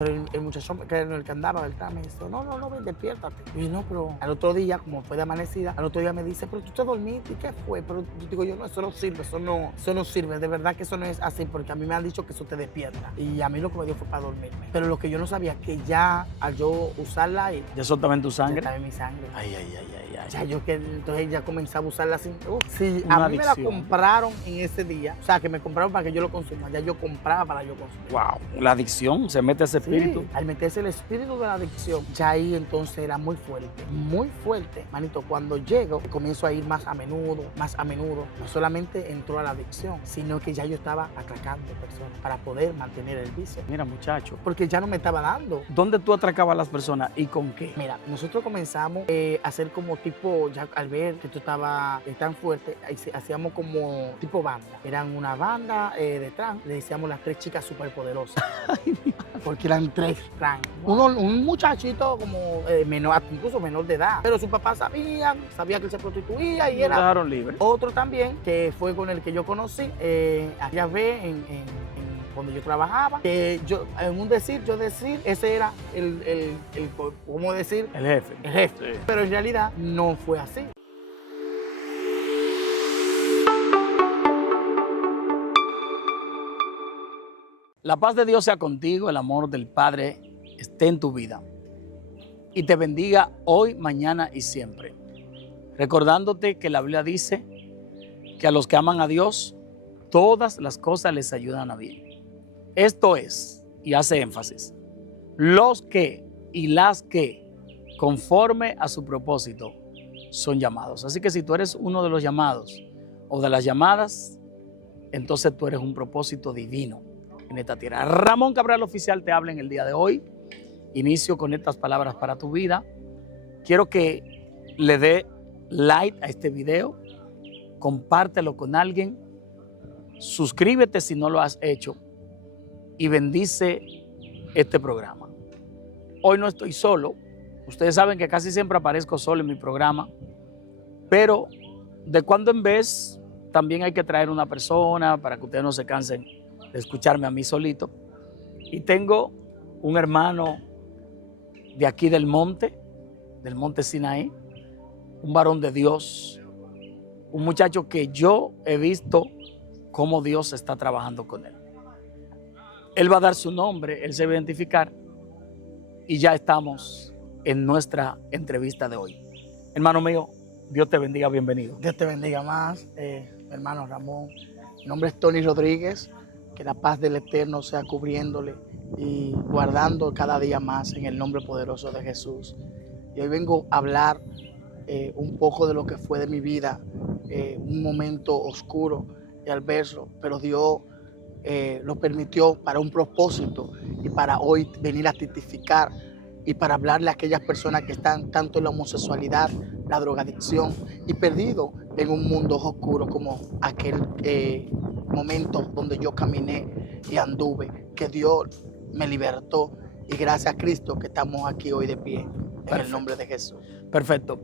Pero el muchacho que en el que andaba, ¿verdad? Me dice, no, ven, despiértate. Y yo, no, pero al otro día, como fue de amanecida, al otro día me dice, pero tú te dormiste, ¿y qué fue? Pero yo digo, no, eso no sirve, eso no sirve, de verdad que eso no es así, porque a mí me han dicho que eso te despierta. Y a mí lo que me dio fue para dormirme. Pero lo que yo no sabía, que ya al yo usarla, ¿Ya eso estaba en tu ya sangre? estaba en mi sangre. Ay. Ya yo que entonces ya comenzaba a usarla así. Sí, Una a mí me la adicción. compraron en ese día, o sea, que me compraron para que yo lo consuma, ya yo compraba para yo consumir. Wow, la adicción, se mete ese espíritu. Sí, al meterse el espíritu de la adicción, ya ahí entonces era muy fuerte. Manito, cuando llego, comienzo a ir más a menudo. No solamente entró a la adicción, sino que ya yo estaba atracando personas para poder mantener el vicio. Mira, muchacho, Porque ya no me estaba dando. ¿dónde tú atracabas a las personas y con qué? Mira, nosotros comenzamos a hacer como tipo, ya al ver que tú estabas tan fuerte, hacíamos como tipo banda. Eran una banda detrás, le decíamos las 3 chicas superpoderosas. Porque eran 3 trans. Un muchachito como menor, incluso menor de edad. Pero su papá sabía que él se prostituía y Lo era dejaron libre. otro también, que fue con el que yo conocí, aquella vez cuando yo trabajaba, que yo, en un decir, ese era ¿cómo decir? El jefe. El jefe. Sí. Pero en realidad no fue así. La paz de Dios sea contigo, el amor del Padre esté en tu vida y te bendiga hoy, mañana y siempre. Recordándote que la Biblia dice que a los que aman a Dios, todas las cosas les ayudan a bien. Esto es, y hace énfasis, los que y las que, conforme a su propósito, son llamados. Así que si tú eres uno de los llamados o de las llamadas, entonces tú eres un propósito divino en esta tierra. Ramón Cabral Oficial te habla en el día de hoy. Inicio con estas palabras para tu vida. Quiero que le dé like a este video, compártelo con alguien, suscríbete si no lo has hecho y bendice este programa. Hoy no estoy solo. Ustedes saben que casi siempre aparezco solo en mi programa, pero de cuando en vez también hay que traer una persona para que ustedes no se cansen de escucharme a mí solito. Y tengo un hermano de aquí del monte Sinaí, un varón de Dios, un muchacho que yo he visto cómo Dios está trabajando con él. Él va a dar su nombre, él se va a identificar y ya estamos en nuestra entrevista de hoy. Hermano mío, Dios te bendiga, bienvenido. Dios te bendiga más, mi hermano Ramón. Mi nombre es Tony Rodríguez. Que la paz del Eterno sea cubriéndole y guardando cada día más en el nombre poderoso de Jesús. Y hoy vengo a hablar un poco de lo que fue de mi vida, un momento oscuro y adverso, pero Dios lo permitió para un propósito y para hoy venir a testificar y para hablarle a aquellas personas que están tanto en la homosexualidad, la drogadicción y perdido en un mundo oscuro como aquel momento donde yo caminé y anduve, que Dios me libertó y gracias a Cristo que estamos aquí hoy de pie, en el nombre de Jesús. Perfecto.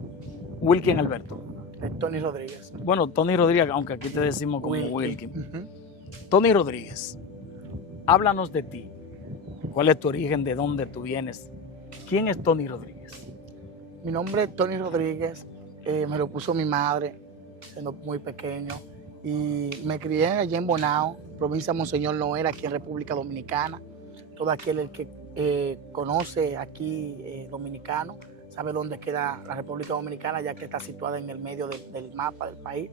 Wilkin Alberto. Tony Rodríguez. Bueno, Tony Rodríguez, aunque aquí te decimos como Wilkin. Tony Rodríguez, háblanos de ti. ¿Cuál es tu origen? ¿De dónde tú vienes? ¿Quién es Tony Rodríguez? Mi nombre es Tony Rodríguez, me lo puso mi madre siendo muy pequeño y me crié allá en Bonao, provincia de Monseñor Noel, aquí en República Dominicana. Todo aquel que conoce aquí dominicano sabe dónde queda la República Dominicana, ya que está situada en el medio del mapa del país.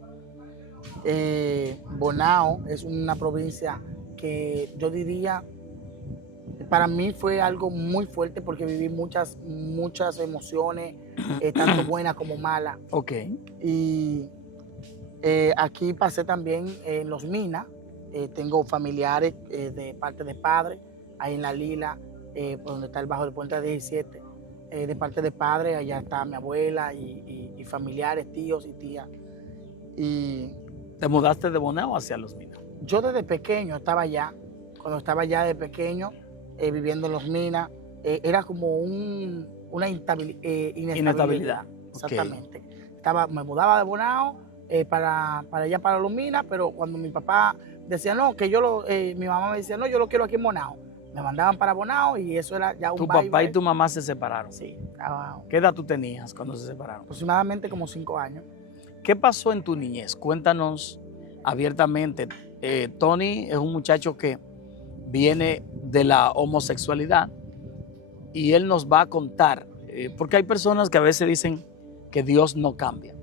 Bonao es una provincia que yo diría, para mí fue algo muy fuerte porque viví muchas emociones, tanto buenas como malas. Ok. Y aquí pasé también en Los Minas. Tengo familiares de parte de padre, ahí en La Lila, por donde está el bajo del puente 17. De parte de padre, allá está mi abuela y familiares, tíos y tías. Y ¿Te mudaste de Bonao hacia Los Minas? yo desde pequeño estaba allá. Cuando estaba allá de pequeño, viviendo en Los Minas, era como una inestabilidad. Exactamente. Okay. Me mudaba de Bonao para allá, para Los Minas, pero cuando mi papá decía no, mi mamá me decía no, yo lo quiero aquí en Bonao. Me mandaban para Bonao y eso era ya un Tu bye, papá y bye. tu mamá se separaron. Sí, estaba ¿Qué edad tú tenías cuando se separaron? aproximadamente como 5 años. ¿Qué pasó en tu niñez? Cuéntanos abiertamente. Tony es un muchacho que viene de la homosexualidad y él nos va a contar, porque hay personas que a veces dicen que Dios no cambia.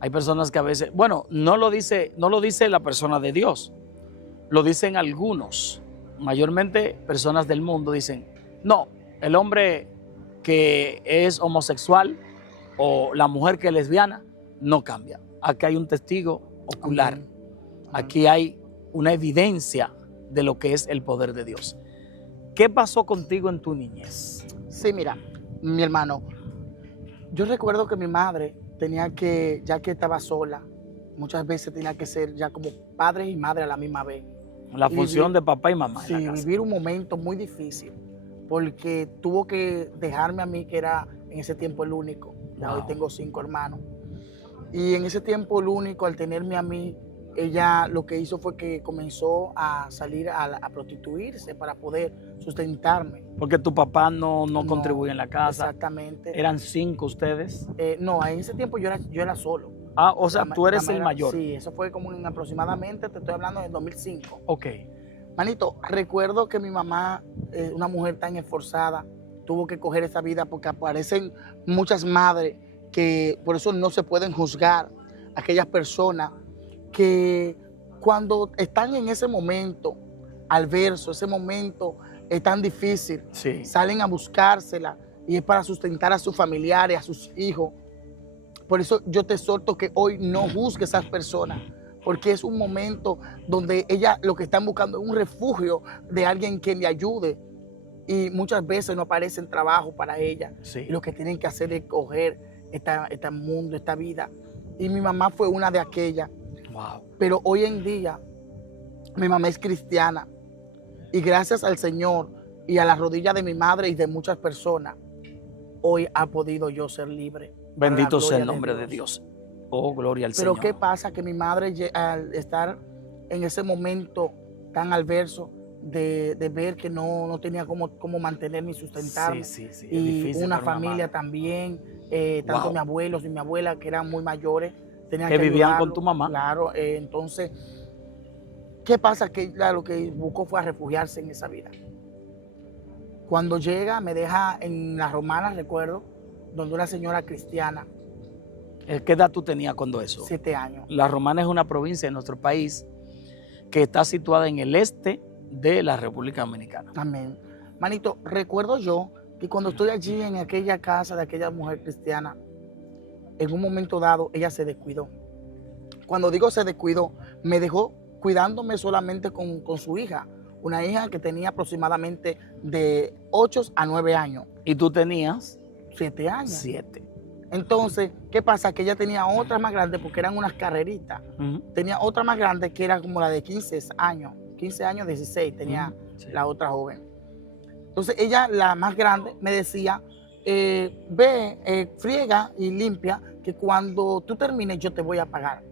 Hay personas que a veces, bueno, no lo dice la persona de Dios, lo dicen algunos, mayormente personas del mundo dicen, no, el hombre que es homosexual o la mujer que es lesbiana no cambia. Aquí hay un testigo ocular, Amén. aquí hay una evidencia de lo que es el poder de Dios. ¿Qué pasó contigo en tu niñez? Sí, mira, mi hermano, yo recuerdo que mi madre tenía que, ya que estaba sola, muchas veces tenía que ser ya como padre y madre a la misma vez. La Y función vivir- de papá y mamá en Sí, la casa. vivir un momento muy difícil, porque tuvo que dejarme a mí, que era en ese tiempo el único. Ya hoy Wow. tengo 5 hermanos. Y en ese tiempo el único, al tenerme a mí, ella lo que hizo fue que comenzó a salir a prostituirse para poder sustentarme. Porque tu papá no No, contribuye en la casa. Exactamente. ¿Eran 5 ustedes? No, en ese tiempo yo era solo. Ah, o sea, La tú eres la el manera- mayor. Sí, eso fue como en aproximadamente, te estoy hablando, en 2005. Ok. Manito, recuerdo que mi mamá, una mujer tan esforzada, tuvo que coger esa vida porque aparecen muchas madres que por eso no se pueden juzgar a aquellas personas que cuando están en ese momento adverso, ese momento es tan difícil, Sí. salen a buscársela y es para sustentar a sus familiares, a sus hijos. Por eso yo te exhorto que hoy no juzgues a esas personas, porque es un momento donde ellas lo que están buscando es un refugio de alguien que le ayude y muchas veces no aparecen trabajo para ellas. Sí. Y lo que tienen que hacer es coger este mundo, esta vida. Y mi mamá fue una de aquellas, Wow. pero hoy en día mi mamá es cristiana y gracias al Señor y a la rodilla de mi madre y de muchas personas, hoy ha podido yo ser libre. Para la Bendito sea el gloria nombre de Dios. Oh, gloria al Pero Señor. ¿qué pasa? Que mi madre, al estar en ese momento tan adverso de ver que no tenía cómo mantenerme y sustentarme, Sí. Es y difícil una para familia madre. también, tanto Wow. mis abuelos y mi abuela, que eran muy mayores, tenían Que que vivían con ayudarlo. tu mamá. Claro, entonces, ¿qué pasa? Que ella lo que buscó fue a refugiarse en esa vida. Cuando llega, me deja en Las Romanas, recuerdo, donde una señora cristiana, ¿Qué edad tú tenías cuando eso? 7 años. La Romana es una provincia de nuestro país que está situada en el este de la República Dominicana. Amén. Manito, recuerdo yo que cuando estoy allí en aquella casa de aquella mujer cristiana, en un momento dado ella se descuidó. Cuando digo se descuidó, me dejó cuidándome solamente con su hija, una hija que tenía aproximadamente de 8 a 9 años, Y tú tenías 7 años. 7. Entonces, ¿qué pasa? Que ella tenía otra más grande porque eran unas carreritas. Tenía otra más grande que era como la de 15 años, 16 tenía Sí. la otra joven. Entonces ella, la más grande, me decía, ve, friega y limpia, que cuando tú termines yo te voy a pagar.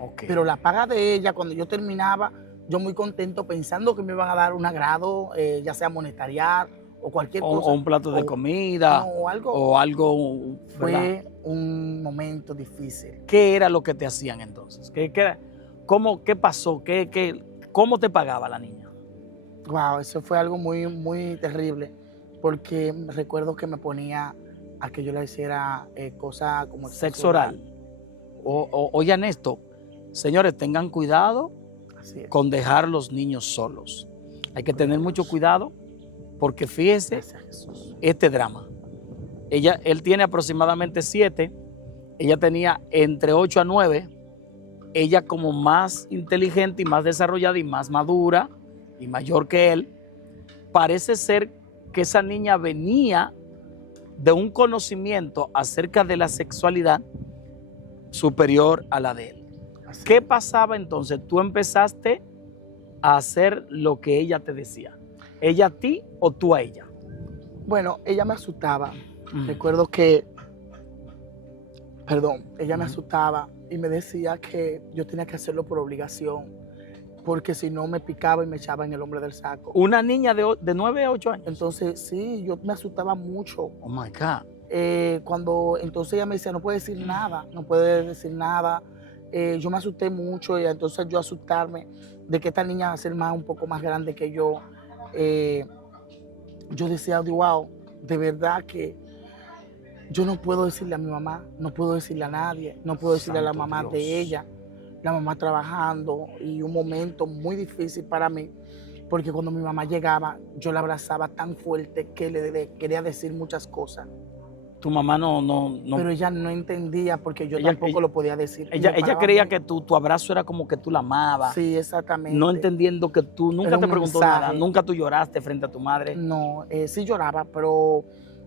Ok. Pero la paga de ella, cuando yo terminaba, yo muy contento pensando que me iban a dar un agrado, ya sea monetarial o cualquier cosa. O un plato de O- comida. no, algo. O algo. ¿verdad? Fue un momento difícil. ¿Qué era lo que te hacían entonces? ¿Qué pasó? ¿Cómo te pagaba la niña? Wow, eso fue algo muy, muy terrible, porque recuerdo que me ponía a que yo le hiciera cosas como Sexo oral. Oigan esto, señores, tengan cuidado Así es. con dejar los niños solos. Hay que tener mucho cuidado porque fíjese Gracias, Jesús. este drama. Él tiene aproximadamente 7, ella tenía entre 8 a 9, ella como más inteligente y más desarrollada y más madura y mayor que él, parece ser que esa niña venía de un conocimiento acerca de la sexualidad superior a la de él. Así ¿Qué es. pasaba entonces? Tú empezaste a hacer lo que ella te decía. ¿Ella a ti o tú a ella? Bueno, ella me asustaba. Mm. Recuerdo que, ella me Ujú. asustaba y me decía que yo tenía que hacerlo por obligación, porque si no me picaba y me echaba en el hombre del saco. Una niña de 9 a 8 años. Entonces, sí, yo me asustaba mucho. Oh my God. Cuando entonces ella me decía, no puede decir nada, no puede decir nada. Yo me asusté mucho y entonces yo asustarme de que esta niña va a ser un poco más grande que yo. Yo decía, wow, de verdad que yo no puedo decirle a mi mamá, no puedo decirle a nadie, no puedo decirle a la mamá de ella, la mamá trabajando, y un momento muy difícil para mí, porque cuando mi mamá llegaba, yo la abrazaba tan fuerte que le quería decir muchas cosas. Tu mamá no. Pero ella no entendía porque yo tampoco lo podía decir. Ella creía que tu abrazo era como que tú la amabas. Sí, exactamente. No entendiendo que tú nunca te preguntó nada, nunca tú lloraste frente a tu madre. No, sí lloraba, pero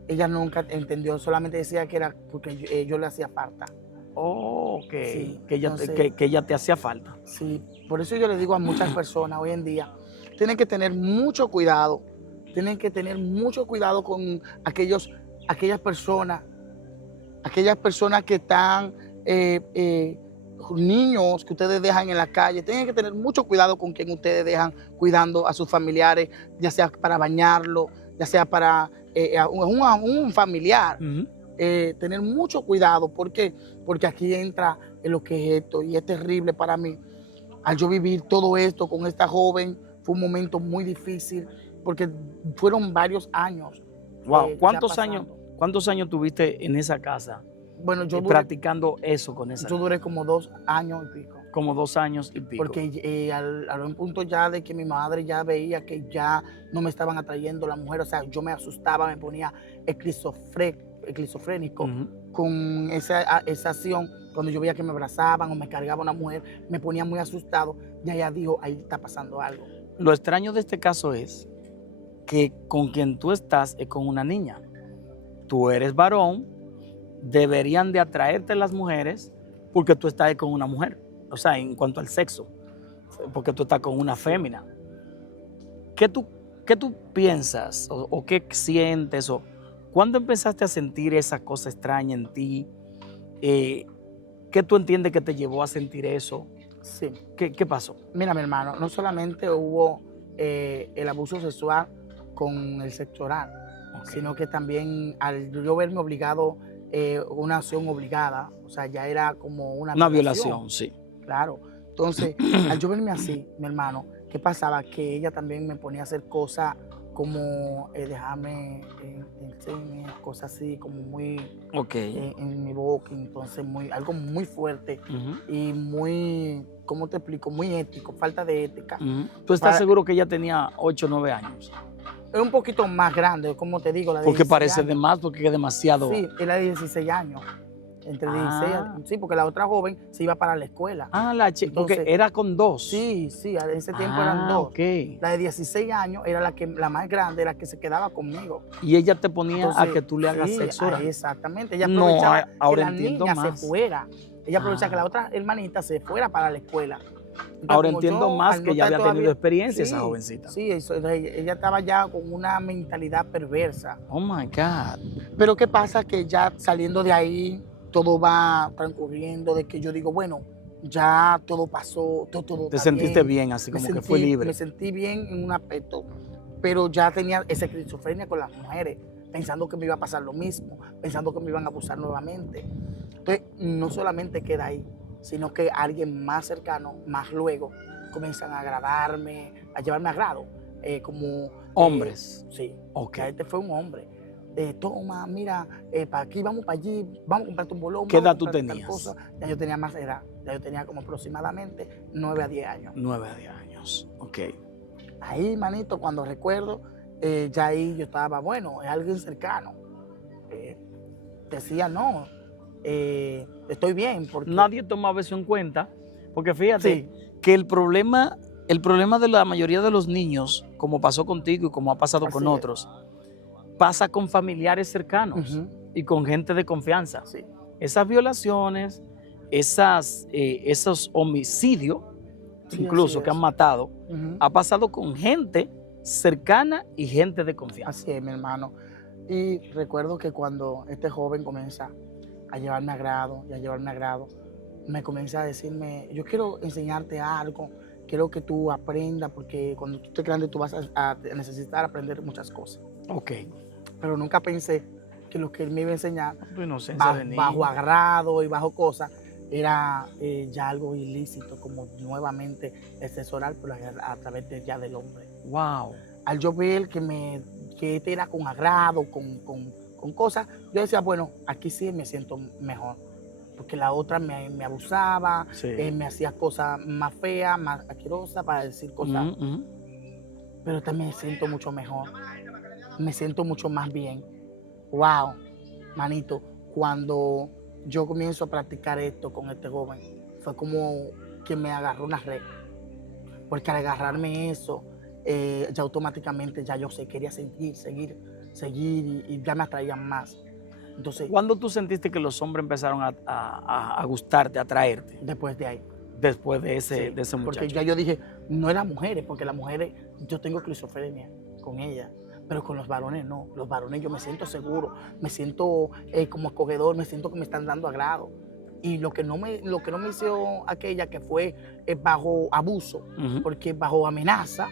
ella nunca entendió, solamente decía que era porque yo le hacía falta. Oh, ok. Sí, que ella te hacía falta. Sí, por eso yo le digo a muchas personas hoy en día, tienen que tener mucho cuidado, con aquellas personas que están, niños que ustedes dejan en la calle. Tienen que tener mucho cuidado con quien ustedes dejan cuidando a sus familiares, ya sea para bañarlo, ya sea para un familiar. Tener mucho cuidado. ¿Por qué? Porque aquí entra en lo que es esto, y es terrible para mí. Al yo vivir todo esto con esta joven, fue un momento muy difícil, porque fueron varios años. Wow, ¿cuántos años tuviste en esa casa? Bueno, practicando eso con esa. Yo duré como 2 años y pico. Como 2 años y pico. Porque a un punto ya de que mi madre ya veía que ya no me estaban atrayendo la mujer, o sea, yo me asustaba, me ponía esquizofrénico con esa acción. Cuando yo veía que me abrazaban o me cargaba una mujer, me ponía muy asustado. Ya ella dijo, ahí está pasando algo. Lo extraño de este caso es que con quien tú estás es con una niña. Tú eres varón, deberían de atraerte las mujeres porque tú estás con una mujer. O sea, en cuanto al sexo, porque tú estás con una fémina. ¿Qué tú piensas o qué sientes? O ¿cuándo empezaste a sentir esa cosa extraña en ti? ¿Qué tú entiendes que te llevó a sentir eso? Sí. ¿Qué pasó? Mira, mi hermano, no solamente hubo el abuso sexual con el sexo oral, sino que también al yo verme obligado, una acción obligada, o sea, ya era como una violación, sí. Claro. Entonces, al yo verme así, mi hermano, ¿qué pasaba? Que ella también me ponía a hacer cosas como dejarme cosas así, como muy en mi boca, entonces algo muy fuerte y muy, ¿cómo te explico? Muy ético, falta de ética. ¿Tú estás seguro que ella tenía 8 o 9 años? Es un poquito más grande, como te digo, la de porque 16 parece años. de más, porque es demasiado. Sí, era de 16 años. Entre 16 años. Sí, porque la otra joven se iba para la escuela. Porque era con 2. Sí, en ese tiempo eran 2. Okay. La de 16 años era la más grande, la que se quedaba conmigo. Y ella te ponía a que tú le hagas sexo oral. Exactamente. Ella aprovechaba que la niña más. se fuera. Ella aprovechaba que la otra hermanita se fuera para la escuela. Entonces, ahora entiendo más que ya había tenido experiencia esa jovencita. Sí, ella estaba ya con una mentalidad perversa. Oh my God. Pero ¿qué pasa? Que ya saliendo de ahí, todo va transcurriendo, de que yo digo, bueno, ya todo pasó, todo ¿Te sentiste bien, así como que fue libre? Me sentí bien en un aspecto, pero ya tenía esa esquizofrenia con las mujeres, pensando que me iba a pasar lo mismo, pensando que me iban a abusar nuevamente. Entonces, no solamente queda ahí, sino que alguien más cercano, más luego, comienzan a agradarme, a llevarme a grado, como... ¿Hombres? Sí. Okay. Este fue un hombre. Toma, mira, para aquí, vamos para allí, vamos a comprarte un bolón. ¿Qué edad tú tenías? Ya yo tenía más edad, ya yo tenía como aproximadamente 9 a 10 años. 9 a 10 años, ok. Ahí, manito, cuando recuerdo, ya ahí yo estaba, bueno, es alguien cercano. Decía, no, estoy bien. Porque... Nadie tomaba eso en cuenta, porque fíjate que el problema de la mayoría de los niños, como pasó contigo y como ha pasado con otros, pasa con familiares cercanos y con gente de confianza. Sí. Esas violaciones, esos homicidios, incluso que han matado, ha pasado con gente cercana y gente de confianza. Así es, mi hermano. Y recuerdo que cuando este joven comienza a llevarme a grado, me comienza a decirme, yo quiero enseñarte algo quiero que tú aprendas, porque cuando tú estés grande tú vas a necesitar aprender muchas cosas. Ok. Pero nunca pensé que lo que él me iba a enseñar, Tu inocencia de niño. bajo agrado y bajo cosas, era ya algo ilícito, como nuevamente el sexo oral, pero a través ya del hombre. Wow. Al yo ver que este era con agrado, con cosas, yo decía, bueno, aquí sí me siento mejor. Porque la otra me abusaba, Sí. me hacía cosas más feas, más asquerosas, para decir cosas. Pero también me siento mucho mejor. Me siento mucho más bien. Wow, manito, cuando yo comienzo a practicar esto con este joven, fue como que me agarró una red. Porque al agarrarme eso, ya automáticamente ya yo quería seguir y ya me atraían más. Entonces, ¿cuándo tú sentiste que los hombres empezaron a gustarte, a atraerte? después de ahí. Después de Sí, ese muchacho. porque ya yo dije, no eran mujeres, porque las mujeres, yo tengo esquizofrenia con ellas, pero con los varones no. Los varones yo me siento seguro, me siento como acogedor, me siento que me están dando agrado. Y lo que no me hizo aquella, que fue bajo abuso, porque bajo amenaza,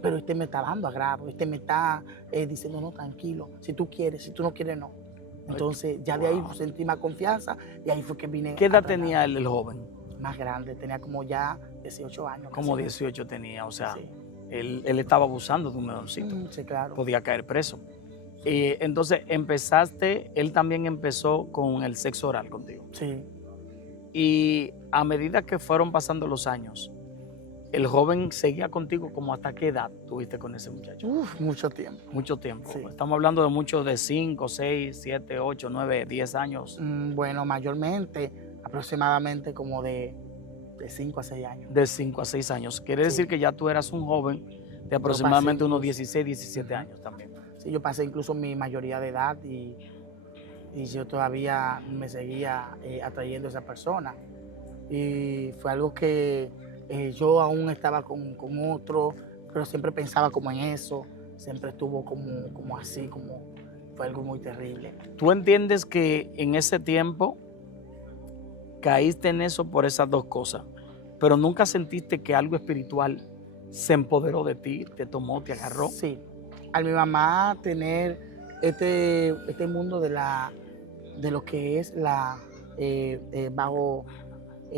pero este me está dando agrado, este me está diciendo, no, tranquilo, si tú quieres, si tú no quieres, no. Entonces ya de ahí sentí más confianza y ahí fue que vine. ¿Qué edad tenía el joven? Más grande, tenía como ya 18 años. Como 18 tenía, o sea, sí. él estaba abusando de un medoncito. Sí, claro. Podía caer preso. Entonces él también empezó con el sexo oral contigo. Sí. Y a medida que fueron pasando los años, ¿el joven seguía contigo como hasta qué edad tuviste con ese muchacho? Mucho tiempo. Mucho tiempo. Sí. Estamos hablando de muchos de 5, 6, 7, 8, 9, 10 años. Bueno, mayormente, aproximadamente como de 5 a 6 años. De 5 a 6 años. Quiere decir que ya tú eras un joven de aproximadamente unos 16, 17 años también. Sí, yo pasé incluso mi mayoría de edad y yo todavía me seguía atrayendo a esa persona. Y fue algo que yo aún estaba con otro, pero siempre pensaba como en eso, siempre estuvo como así, fue algo muy terrible. ¿Tú entiendes que en ese tiempo caíste en eso por esas dos cosas, pero nunca sentiste que algo espiritual se empoderó de ti, te tomó, te agarró? Sí, al mi mamá tener este mundo de lo que es bajo,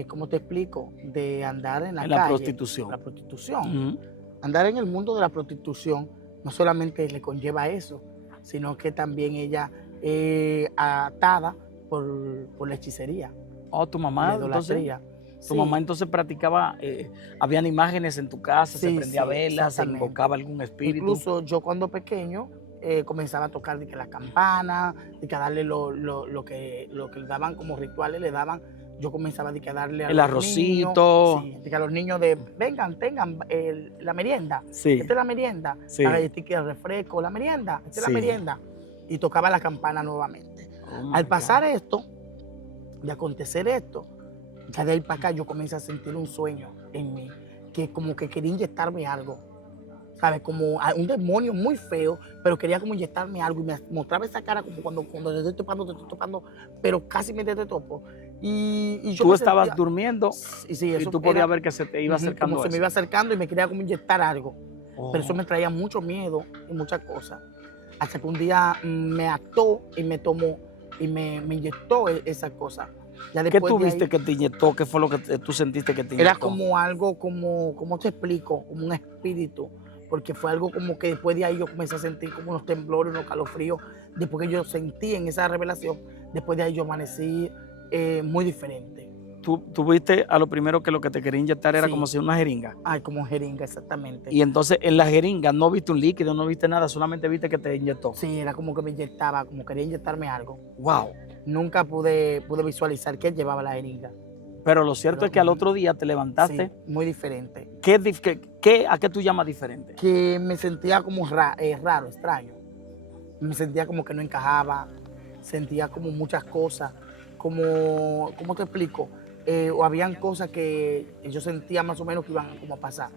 ¿cómo te explico? De andar en la calle. La prostitución. La prostitución. Andar en el mundo de la prostitución no solamente le conlleva eso, sino que también ella atada por la hechicería. Oh, tu mamá, tu mamá entonces practicaba, habían imágenes en tu casa, se prendía velas, se invocaba algún espíritu. Incluso yo cuando pequeño comenzaba a tocar de que la campana, de que a darle lo que le daban como rituales, le daban. Yo comenzaba a darle a el los arrocito. Niños, sí, a los niños vengan, tengan la merienda. Sí. Esta es la merienda. Sí. La galletita, el refresco, la merienda. Esta es la merienda. Y tocaba la campana nuevamente. Al pasar esto, de acontecer esto, ya de ahí para acá yo comencé a sentir un sueño en mí, que como que quería inyectarme algo, ¿sabes? Como un demonio muy feo, pero quería como inyectarme algo y me mostraba esa cara como cuando te estoy topando, pero casi me te topo. Y yo tú estabas durmiendo y tú podías ver que se te iba acercando. Como se me iba acercando y me quería como inyectar algo. Pero eso me traía mucho miedo y muchas cosas. Hasta que un día me ató y me tomó y me inyectó esa cosa. ¿Qué tú viste que te inyectó? ¿Qué fue lo que tú sentiste que te inyectó? Era como algo, ¿cómo te explico? Como un espíritu. Porque fue algo como que después de ahí yo comencé a sentir como unos temblores, unos calofríos. Después que yo sentí en esa revelación, después de ahí yo amanecí muy diferente. ¿Tú viste a lo primero que lo que te quería inyectar era como si una jeringa? Ay, como jeringa, exactamente. Y entonces en la jeringa no viste un líquido, no viste nada, solamente viste que te inyectó. Sí, era como que me inyectaba, como quería inyectarme algo. Wow. Nunca pude visualizar que él llevaba la jeringa. Pero lo cierto es que al otro día te levantaste. Sí, muy diferente. ¿A qué tú llamas diferente? Que me sentía como raro, extraño. Me sentía como que no encajaba, sentía como muchas cosas, ¿cómo te explico? O habían cosas que yo sentía más o menos que iban como a pasar.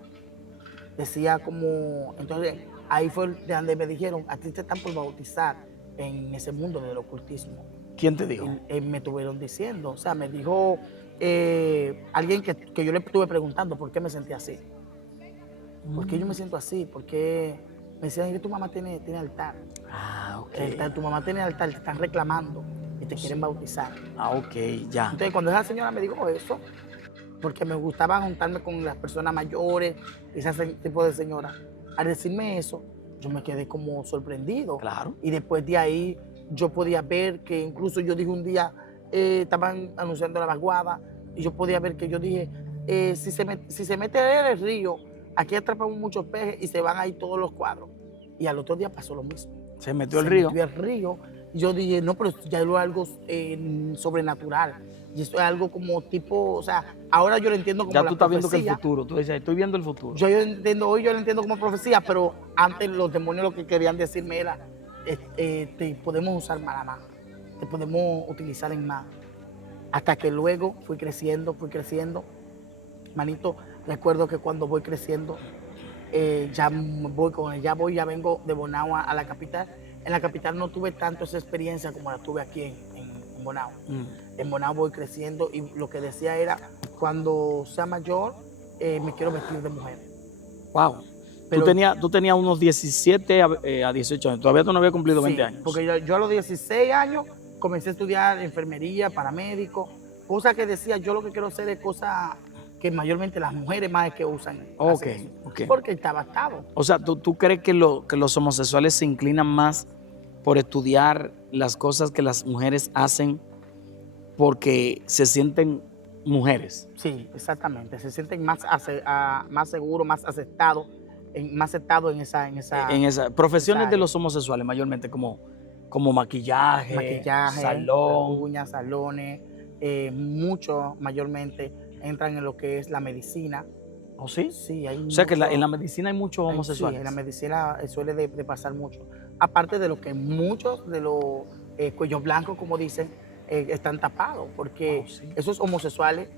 Decía como, entonces ahí fue de donde me dijeron, a ti te están por bautizar en ese mundo del ocultismo. ¿Quién te dijo? Me estuvieron diciendo, o sea, me dijo alguien que yo le estuve preguntando por qué me sentía así. ¿Por qué yo me siento así? ¿Por qué me decían que tu mamá tiene altar? Ah, ok. Tu mamá tiene altar, te están reclamando y te quieren bautizar. Ah, ok, ya. Entonces, cuando esa señora me dijo eso, porque me gustaba juntarme con las personas mayores, ese tipo de señoras, al decirme eso, yo me quedé como sorprendido. Claro. Y después de ahí, yo podía ver que incluso yo dije un día, estaban anunciando la vaguada, y yo podía ver que yo dije, si se mete en el río, aquí atrapamos muchos peces y se van ahí todos los cuadros. Y al otro día pasó lo mismo. Se metió el río. Se metió el río. Yo dije, no, pero ya es algo sobrenatural. Y esto es algo como tipo, o sea, ahora yo lo entiendo como Ya la tú estás viendo que el profecía. futuro. Tú dices, estoy viendo el futuro. Yo entiendo, hoy yo lo entiendo como profecía, pero antes los demonios lo que querían decirme era, te podemos usar más, te podemos utilizar en más. Hasta que luego fui creciendo. Manito, recuerdo que cuando voy creciendo, ya vengo de Bonao a la capital. En la capital no tuve tanto esa experiencia como la tuve aquí en Bonao. En Bonao voy creciendo y lo que decía era, cuando sea mayor, me quiero vestir de mujer. Wow. Pero, tú tenías unos 17 a 18 años. Todavía tú no habías cumplido 20 años. Porque yo a los 16 años comencé a estudiar enfermería, paramédico, cosas que decía, yo lo que quiero hacer es cosas que mayormente las mujeres más es que usan. Okay. Porque estaba atado. O sea, ¿tú crees que los homosexuales se inclinan más por estudiar las cosas que las mujeres hacen porque se sienten mujeres? Sí, exactamente. Se sienten más seguros, más aceptados en esa profesiones de los homosexuales mayormente como maquillaje, salón, uñas, salones, muchos mayormente entran en lo que es la medicina. ¿Oh, sí? Sí, hay o sea que en la medicina hay muchos homosexuales. Sí, en la medicina suele de pasar mucho. Aparte de lo que muchos de los cuellos blancos, como dicen, están tapados, porque esos homosexuales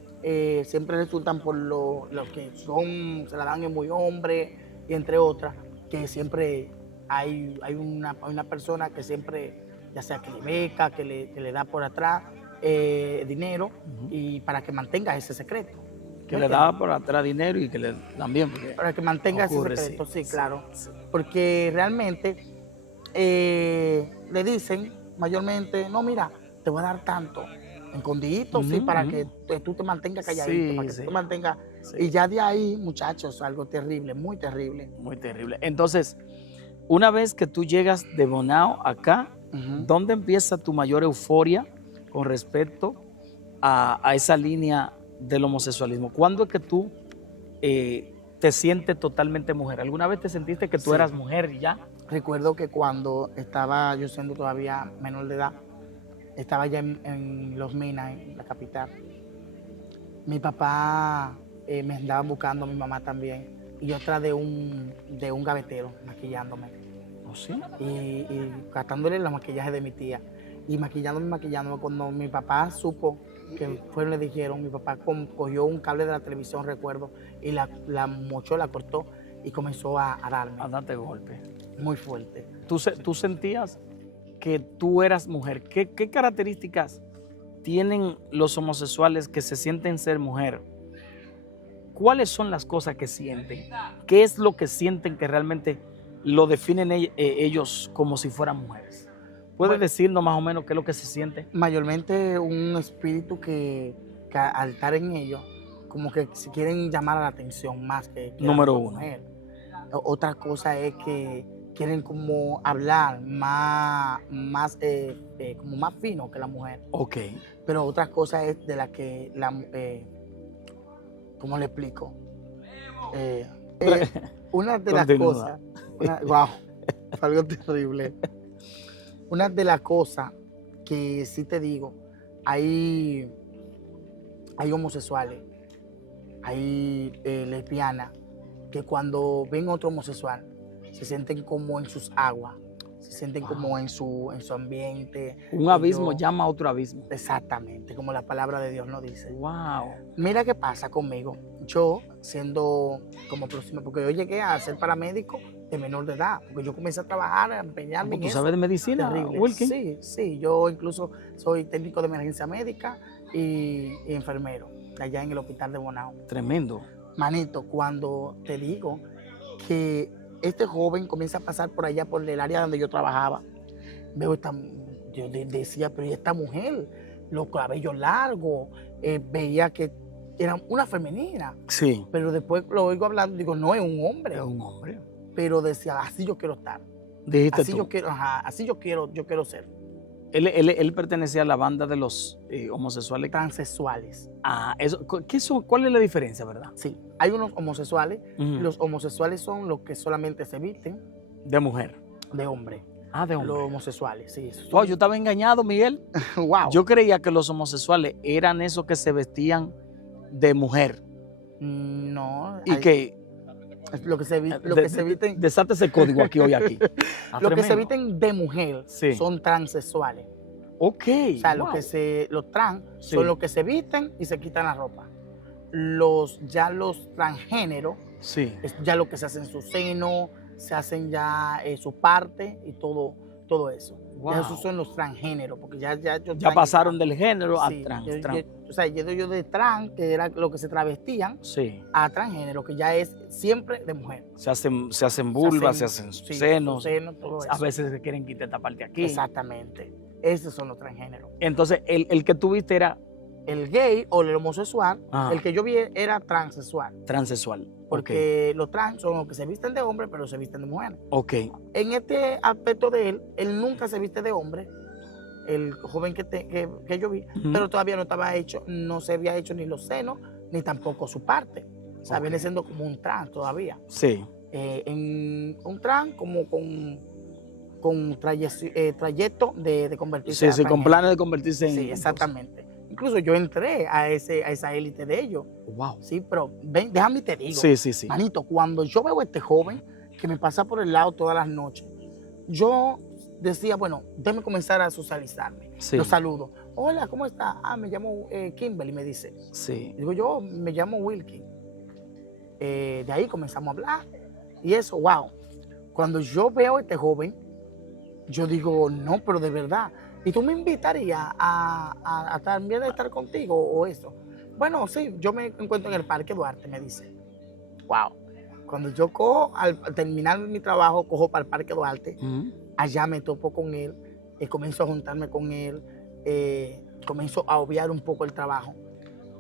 siempre resultan por los que se la dan en muy hombre, y entre otras, que siempre hay una persona que siempre, ya sea que le beca, que le da por atrás dinero, y para que mantenga ese secreto. Que le da por atrás dinero y que le dan bien. Para que mantenga ese secreto, sí, claro. Porque realmente le dicen mayormente, no, mira, te voy a dar tanto, escondidito, sí, para que tú te mantengas calladito, para que tú te mantengas. Y ya de ahí, muchachos, algo terrible, muy terrible. Muy terrible. Entonces, una vez que tú llegas de Bonao acá, ¿dónde empieza tu mayor euforia con respecto a esa línea del homosexualismo? ¿Cuándo es que tú te sientes totalmente mujer? ¿Alguna vez te sentiste que tú eras mujer y ya? Recuerdo que cuando estaba yo siendo todavía menor de edad, estaba ya en Los Minas, en la capital. Mi papá me andaba buscando, mi mamá también, y yo atrás de un gavetero maquillándome. ¿Oh, sí? Y gastándole los maquillajes de mi tía. Y maquillándome. Cuando mi papá supo que le dijeron, mi papá cogió un cable de la televisión, recuerdo, y la mochó, la cortó y comenzó a darme. A darte golpe. Muy fuerte. ¿Tú sentías que tú eras mujer? ¿Qué características tienen los homosexuales que se sienten ser mujer? ¿Cuáles son las cosas que sienten? ¿Qué es lo que sienten que realmente lo definen ellos como si fueran mujeres? ¿Puedes decirnos más o menos qué es lo que se siente? Mayormente un espíritu que al estar en ellos, como que se quieren llamar a la atención más que Número la uno. mujer. Otra cosa es que quieren como hablar como más fino que la mujer. Ok. Pero otra cosa es de la que, ¿cómo le explico? Una de las cosas, wow, fue algo terrible. Una de las cosas que sí te digo, hay homosexuales, hay lesbianas, que cuando ven otro homosexual se sienten como en sus aguas, se sienten como en su ambiente. Un abismo llama a otro abismo. Exactamente, como la palabra de Dios nos dice. Wow. Mira qué pasa conmigo. Yo, siendo como próximo, porque yo llegué a ser paramédico de menor de edad, porque yo comencé a trabajar, a empeñarme en eso. ¿Tú sabes de medicina, Terrible. Wilkin? Sí, yo incluso soy técnico de emergencia médica y enfermero, allá en el hospital de Bonao. Tremendo. Manito, cuando te digo que este joven comienza a pasar por allá, por el área donde yo trabajaba, veo esta, yo decía, pero ¿y esta mujer? Los cabellos largos, veía que era una femenina, Sí. pero después lo oigo hablando, digo, no, es un hombre. Es un hombre. Pero decía, así yo quiero estar, Dijiste así tú. yo quiero, ajá, así yo quiero ser. Él pertenecía a la banda de los homosexuales. Transexuales, Eso, ¿cuál es la diferencia, verdad? sí. Hay unos homosexuales, Ujú. los homosexuales son los que solamente se visten De mujer. de hombre. De hombre. Los homosexuales, sí. Wow, yo estaba engañado, Miguel. Wow. Yo creía que los homosexuales eran esos que se vestían de mujer. No. Y que lo que se visten, desate ese código aquí hoy aquí. lo que se visten de mujer Sí. son transexuales. Ok. O sea, wow. los trans Sí. son los que se visten y se quitan la ropa. Ya los transgéneros, Sí. es ya lo que se hace en su seno, se hacen ya su parte y todo eso. Wow. Ya esos son los transgéneros, porque ya Ya pasaron del género sí, a trans. o sea, yo de trans, que era lo que se travestían, Sí. a transgénero, que ya es siempre de mujer. Se hacen vulvas, se hacen sí, senos. todo A eso. veces se quieren quitar esta parte aquí. Exactamente. Esos son los transgéneros. Entonces, el que tuviste era El gay o el homosexual, Ajá. el que yo vi era transexual. transexual. Porque los trans son los que se visten de hombre, pero se visten de mujer. Ok. En este aspecto de él nunca se viste de hombre, el joven que yo vi, Ujú. pero todavía no se había hecho ni los senos, ni tampoco su parte. O sea, Ok. viene siendo como un trans todavía. Sí. En un trans como con trayecto de convertirse Sí, a sí, con transgénero. planes de convertirse en. Sí, exactamente. Incluso yo entré a esa élite de ellos. Wow. Sí, pero ven, déjame te digo. Sí, sí, sí. Manito, cuando yo veo a este joven que me pasa por el lado todas las noches, yo decía, bueno, déjame comenzar a socializarme. Sí. Lo saludo. Hola, ¿cómo está? Me llamo Kimberly, me dice. Sí. Digo, yo me llamo Wilkie. De ahí comenzamos a hablar. Y eso, wow. Cuando yo veo a este joven, yo digo, no, pero de verdad. ¿Y tú me invitarías a también estar contigo o eso? Bueno, sí, yo me encuentro en el Parque Duarte, me dice. Wow. Cuando yo cojo, al terminar mi trabajo, cojo para el Parque Duarte, Ujú. allá me topo con él, comienzo a juntarme con él, comienzo a obviar un poco el trabajo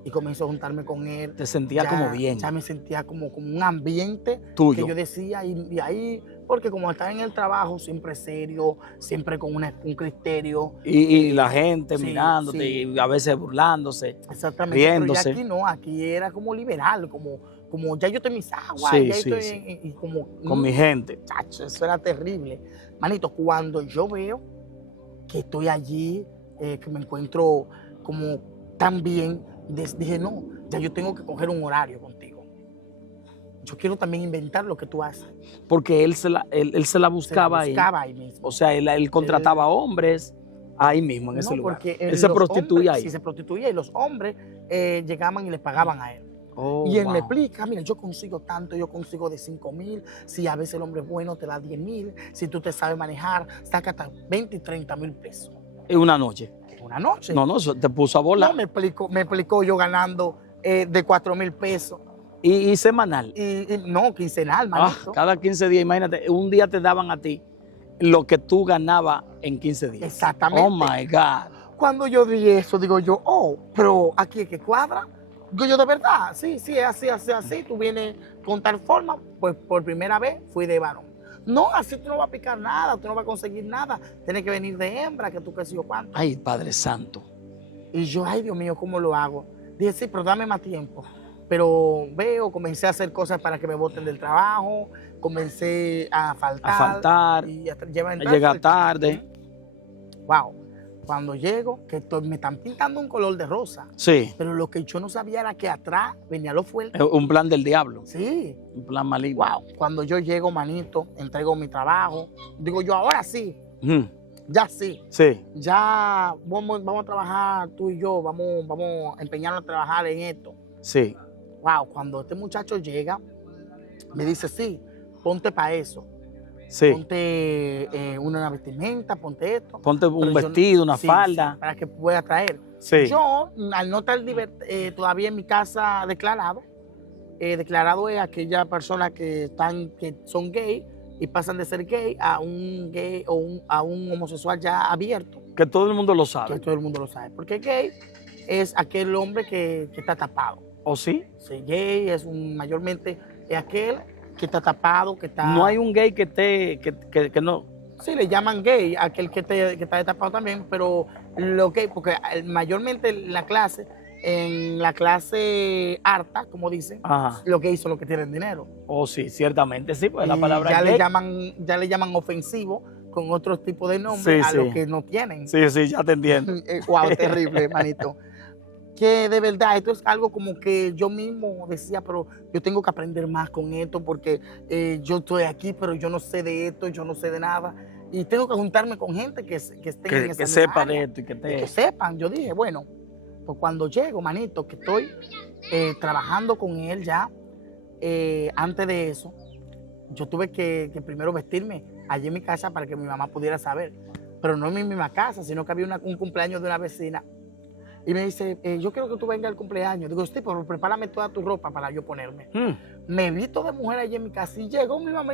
y comienzo a juntarme con él. Te sentía como bien. Ya me sentía como un ambiente Tuyo. que yo decía, y ahí, porque como estaba en el trabajo, siempre serio, siempre con un criterio. Y la gente Sí, mirándote sí. y a veces burlándose. Exactamente, riéndose. pero ya aquí no, aquí era como liberal, como ya yo estoy en mis aguas, Sí, ya sí, estoy sí. y como... Con mi gente. Chacho, eso era terrible. Manito, cuando yo veo que estoy allí, que me encuentro como tan bien, dije, no, ya yo tengo que coger un horario contigo. Yo quiero también inventar lo que tú haces. Porque él se la buscaba, Se buscaba ahí mismo. O sea, él contrataba hombres ahí mismo, en ese No, lugar. porque Él se los prostituía hombres, ahí. sí, se prostituía y los hombres llegaban y le pagaban a él. Oh, Y él me wow. explica, mira, yo consigo tanto, yo consigo de 5,000, si a veces el hombre es bueno te da 10,000, si tú te sabes manejar, saca hasta 20 y 30,000 pesos. En una noche. Una noche. No, eso te puso a volar. No, me explicó yo ganando de 4,000 pesos. Y semanal. Y no, quincenal, manito. Cada 15 días, imagínate, un día te daban a ti lo que tú ganabas en 15 días. Exactamente. Oh my God. Cuando yo vi eso, digo yo, pero aquí es que cuadra. Digo yo, de verdad, sí, es así. Tú vienes con tal forma, pues por primera vez fui de varón. No, así tú no vas a picar nada, tú no vas a conseguir nada. Tienes que venir de hembra, que tú qué sé yo cuánto. Ay, Padre Santo. Y yo, ay, Dios mío, ¿cómo lo hago? Dije, sí, pero dame más tiempo. Pero comencé a hacer cosas para que me boten del trabajo, comencé a faltar. Y Llegar tarde. Wow. Cuando llego, me están pintando un color de rosa. Sí. Pero lo que yo no sabía era que atrás venía lo fuerte. Un plan del diablo. Sí. Un plan maligno. Wow. Cuando yo llego, manito, entrego mi trabajo. Digo yo, ahora sí. Ujú. Ya sí. Sí. Ya vamos a trabajar tú y yo. Vamos a empeñarnos a trabajar en esto. Sí. Wow. Cuando este muchacho llega, me dice, sí, ponte para eso. Sí. ponte una vestimenta, ponte esto. Ponte un Pero vestido, una sí, falda. sí, para que pueda traer. Sí. Yo, al no estar todavía en mi casa declarado es aquella persona que son gay y pasan de ser gay a un gay o a un homosexual ya abierto, Que todo el mundo lo que sabe. todo el mundo lo sabe. Porque gay es aquel hombre que está tapado. ¿O sí? Sí, gay mayormente es aquel que está tapado, que está... No hay un gay que esté, que no. Sí, le llaman gay, aquel que está tapado también, pero lo gay, porque mayormente en la clase harta, como dicen, Ajá. los gays son los que tienen dinero. Oh, sí, ciertamente, sí, pues la Y palabra ya gay. ya le llaman ofensivo con otro tipo de nombres Sí, a sí. los que no tienen. Sí, sí, ya te entiendo. Wow, terrible, hermanito. Que de verdad, esto es algo como que yo mismo decía, pero yo tengo que aprender más con esto porque yo estoy aquí, pero yo no sé de esto, yo no sé de nada. Y tengo que juntarme con gente que esté en esa Que sepa área, de esto y que sepan. Yo dije, bueno, pues cuando llego, manito, que estoy trabajando con él ya, antes de eso, yo tuve que primero vestirme allí en mi casa para que mi mamá pudiera saber. Pero no en mi misma casa, sino que había un cumpleaños de una vecina. Y me dice, yo quiero que tú vengas al cumpleaños. Digo, sí, pero prepárame toda tu ropa para yo ponerme. Me visto de mujer allí en mi casa y llegó mi mamá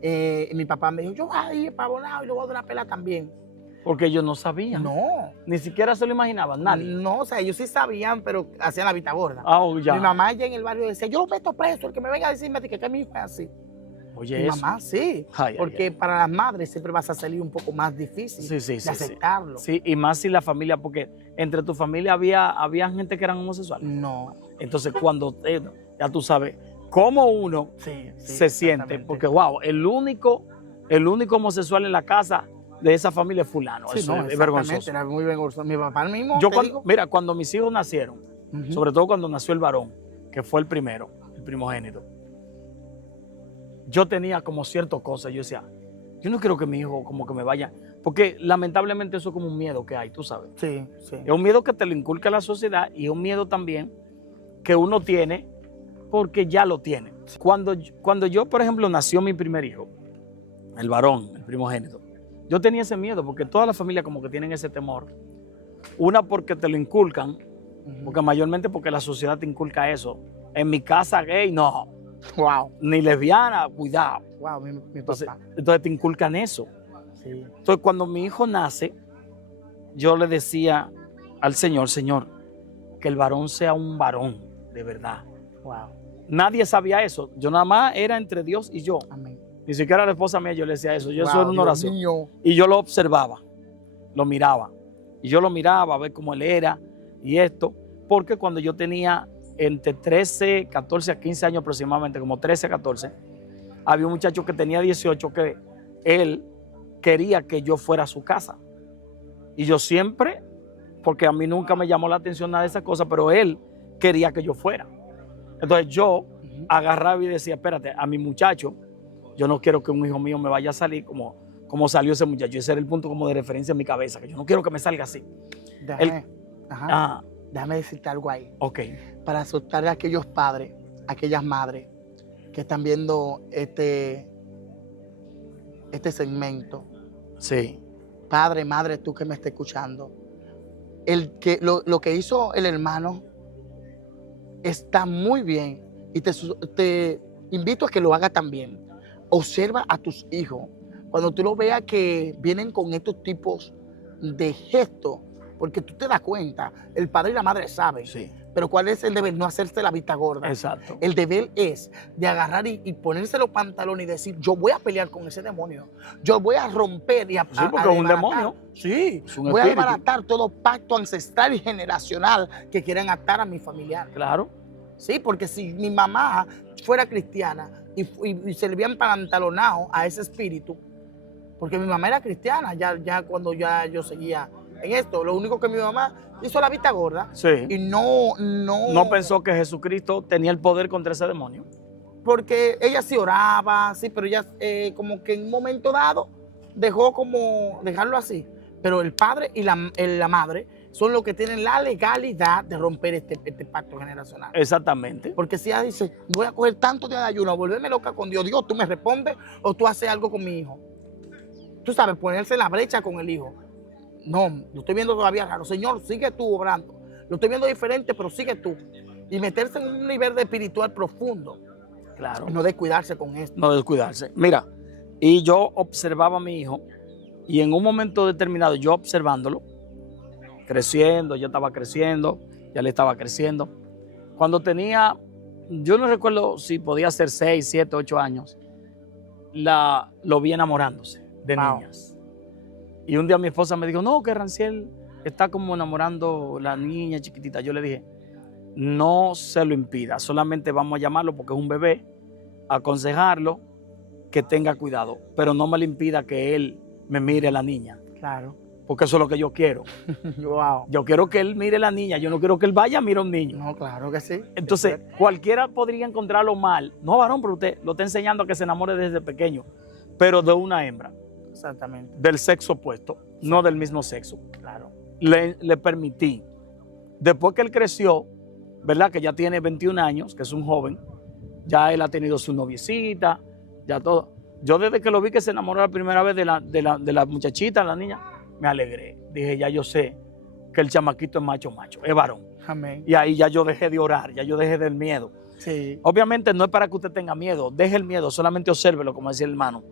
y mi papá me dijo, yo voy a ir pavonado y le voy a dar una pela también. Porque ellos no sabían. No. Ni siquiera se lo imaginaban, nadie. No, o sea, ellos sí sabían, pero hacían la vista gorda. Oh, ya. Mi mamá allá en el barrio decía, yo lo meto preso, el que me venga a decirme que mi hijo es así. Oye, Mi eso. mamá, sí. Ay, porque ay. para las madres siempre vas a salir un poco más difícil de aceptarlo. Sí, y más si la familia, porque entre tu familia había gente que eran homosexuales. No. Entonces, cuando, ya tú sabes, cómo uno se siente, porque wow, el único homosexual en la casa de esa familia es fulano. Sí, Eso no, es vergonzoso. Era muy vergonzoso. Mi papá mismo, Mira, cuando mis hijos nacieron, sobre todo cuando nació el varón, que fue el primero, el primogénito, yo tenía como ciertas cosas. Yo decía, yo no quiero que mi hijo como que me vaya, porque lamentablemente eso es como un miedo que hay, tú sabes. Sí, sí. Es un miedo que te lo inculca la sociedad y es un miedo también que uno tiene porque ya lo tiene. Cuando yo, por ejemplo, nació mi primer hijo, el varón, el primogénito, yo tenía ese miedo porque toda la familia como que tienen ese temor. Una porque te lo inculcan, porque mayormente porque la sociedad te inculca eso. En mi casa gay, no. Wow. Ni lesbiana, cuidado. Wow, mi Entonces papá. te inculcan eso. Sí. Entonces cuando mi hijo nace, yo le decía al Señor, Señor, que el varón sea un varón, de verdad. Wow. Nadie sabía eso. Yo nada más era entre Dios y yo. Amén. Ni siquiera la esposa mía yo le decía eso. Yo Wow, eso era una Dios oración. mío. Y yo lo observaba, lo miraba. Y yo lo miraba a ver cómo él era y esto. Porque cuando yo tenía entre 13, 14 a 15 años aproximadamente, como 13 a 14, había un muchacho que tenía 18 que él quería que yo fuera a su casa. Y yo siempre, porque a mí nunca me llamó la atención nada de esas cosas, pero él quería que yo fuera. Entonces yo agarraba y decía, espérate, a mi muchacho, yo no quiero que un hijo mío me vaya a salir como salió ese muchacho. Ese era el punto como de referencia en mi cabeza, que yo no quiero que me salga así. Déjame decirte algo ahí. Ok. Para asustar a aquellos padres, aquellas madres que están viendo este segmento. Sí. Padre, madre, tú que me estás escuchando. Lo que hizo el hermano está muy bien y te invito a que lo haga también. Observa a tus hijos. Cuando tú lo veas que vienen con estos tipos de gestos, porque tú te das cuenta, el padre y la madre saben. Sí. Pero ¿cuál es el deber? No hacerse la vista gorda. Exacto. El deber es de agarrar y ponerse los pantalones y decir, yo voy a pelear con ese demonio. Yo voy a romper y Sí, porque es un demonio. Sí, Es un voy a espíritu. desbaratar todo pacto ancestral y generacional que quieran atar a mi familiar. Claro. Sí, porque si mi mamá fuera cristiana y se le habían pantalonado a ese espíritu, porque mi mamá era cristiana, ya cuando ya yo seguía en esto, lo único que mi mamá hizo la vista gorda. Sí. Y no pensó que Jesucristo tenía el poder contra ese demonio. Porque ella sí oraba, sí, pero ella como que en un momento dado dejó como dejarlo así. Pero el padre y la madre son los que tienen la legalidad de romper este pacto generacional. Exactamente. Porque si ella dice, voy a coger tanto días de ayuno, a volverme loca con Dios, Dios, tú me respondes o tú haces algo con mi hijo. Tú sabes, ponerse en la brecha con el hijo. No, lo estoy viendo todavía raro. Señor, sigue tú obrando. Lo estoy viendo diferente, pero sigue tú. Y meterse en un nivel de espiritual profundo. Claro. No descuidarse con esto. No descuidarse. Mira, y yo observaba a mi hijo y en un momento determinado, yo observándolo, creciendo, yo estaba creciendo, ya le estaba creciendo. Cuando tenía, yo no recuerdo si podía ser 6, 7, 8 años, lo vi enamorándose de niñas. Y un día mi esposa me dijo, no, que Ranciel está como enamorando a la niña chiquitita. Yo le dije, no se lo impida, solamente vamos a llamarlo porque es un bebé, aconsejarlo, que tenga cuidado, pero no me le impida que él me mire a la niña. Claro. Porque eso es lo que yo quiero. Wow. Yo quiero que él mire a la niña, yo no quiero que él vaya a mirar a un niño. No, claro que sí. Entonces, cualquiera podría encontrarlo mal. No, varón, pero usted lo está enseñando a que se enamore desde pequeño, pero de una hembra. Exactamente. Del sexo opuesto, no del mismo sexo. Claro. Le permití. Después que él creció, ¿verdad? Que ya tiene 21 años, que es un joven, ya él ha tenido su noviecita, ya todo. Yo desde que lo vi que se enamoró la primera vez de la muchachita, la niña, me alegré. Dije, ya yo sé que el chamaquito es macho, es varón. Amén. Y ahí ya yo dejé de orar, ya yo dejé del miedo. Sí. Obviamente no es para que usted tenga miedo, deje el miedo, solamente obsérvelo, como decía el hermano.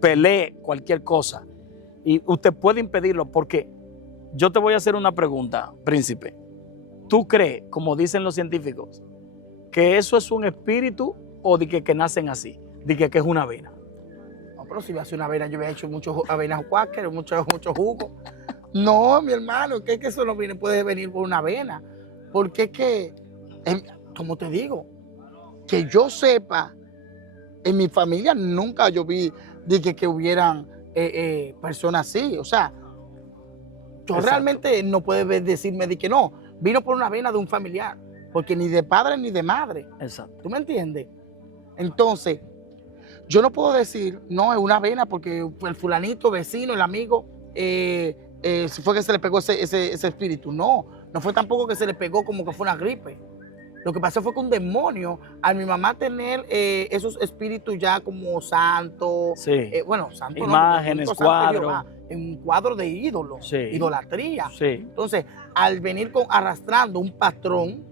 Pelee cualquier cosa y usted puede impedirlo porque yo te voy a hacer una pregunta, príncipe. ¿Tú crees, como dicen los científicos, que eso es un espíritu o de que nacen así? De que es una vena. No, pero si iba a hacer una avena, yo había hecho muchas avenas cuáqueras, mucho jugo. No, mi hermano, que eso no puede venir por una avena. Porque es que, como te digo, que yo sepa, en mi familia nunca yo vi de que hubieran personas así. O sea, tú Exacto. realmente no puedes decirme de que no, vino por una vena de un familiar. Porque ni de padre ni de madre. Exacto. ¿Tú me entiendes? Entonces, yo no puedo decir, no, es una vena porque el fulanito, vecino, el amigo, fue que se le pegó ese espíritu. No, no fue tampoco que se le pegó como que fue una gripe. Lo que pasó fue que un demonio, a mi mamá tener esos espíritus ya como santos, Sí. bueno, santos imágenes, no, cuadros. en un cuadro de ídolos, Sí. idolatría. Sí. Entonces, al venir arrastrando un patrón,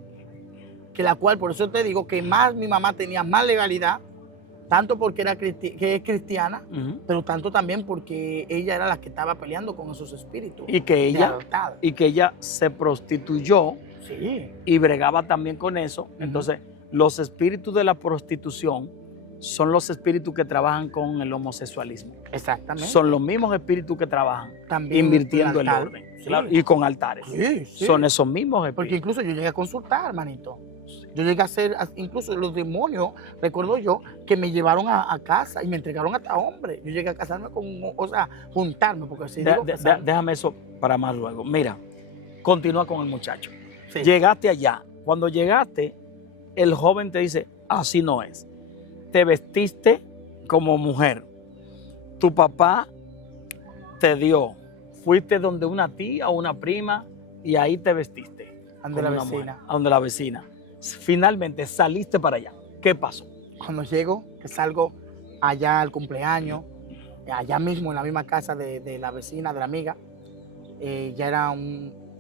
que la cual, por eso te digo que más mi mamá tenía más legalidad, tanto porque que es cristiana, pero tanto también porque ella era la que estaba peleando con esos espíritus. Y que ella se prostituyó. Sí. Y bregaba también con eso. Entonces, los espíritus de la prostitución son los espíritus que trabajan con el homosexualismo. Exactamente. Son los mismos espíritus que trabajan también invirtiendo el orden. Sí. Claro, y con altares. Sí, sí. Son esos mismos espíritus. Porque incluso yo llegué a consultar, hermanito. Yo llegué a hacer, incluso los demonios, recuerdo yo, que me llevaron a casa y me entregaron hasta hombre. Yo llegué a casarme juntarme, porque si digo déjame eso para más luego. Mira, continúa con el muchacho. Sí. Llegaste allá. Cuando llegaste, el joven te dice, así no es. Te vestiste como mujer. Tu papá te dio. Fuiste donde una tía o una prima y ahí te vestiste. Donde la vecina. A donde la vecina. Finalmente saliste para allá. ¿Qué pasó? Cuando llego, que salgo allá al cumpleaños, allá mismo en la misma casa de la vecina, de la amiga, ya era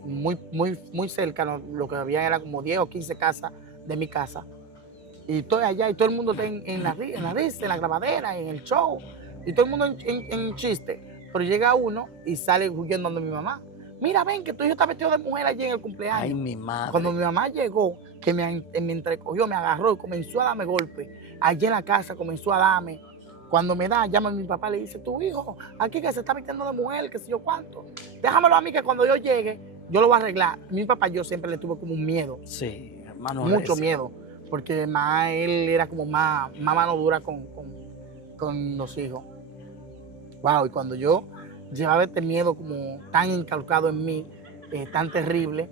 muy cerca, lo que había era como 10 o 15 casas de mi casa. Y estoy allá y todo el mundo está en la risa, en la grabadera, en el show. Y todo el mundo en chiste. Pero llega uno y sale huyendo donde mi mamá. Mira, ven, que tu hijo está vestido de mujer allí en el cumpleaños. Ay, mi madre. Cuando mi mamá llegó, que me entrecogió, me agarró y comenzó a darme golpes. Allí en la casa comenzó a darme. Cuando me da, llama a mi papá y le dice, tu hijo, aquí que se está vistiendo de mujer, qué sé yo cuánto. Déjamelo a mí que cuando yo llegue, yo lo voy a arreglar. Mi papá yo siempre le tuve como un miedo. Sí, hermano. Mucho miedo. Porque más él era como más mano dura con los hijos. Wow, y cuando yo llevaba este miedo como tan incalcado en mí, tan terrible,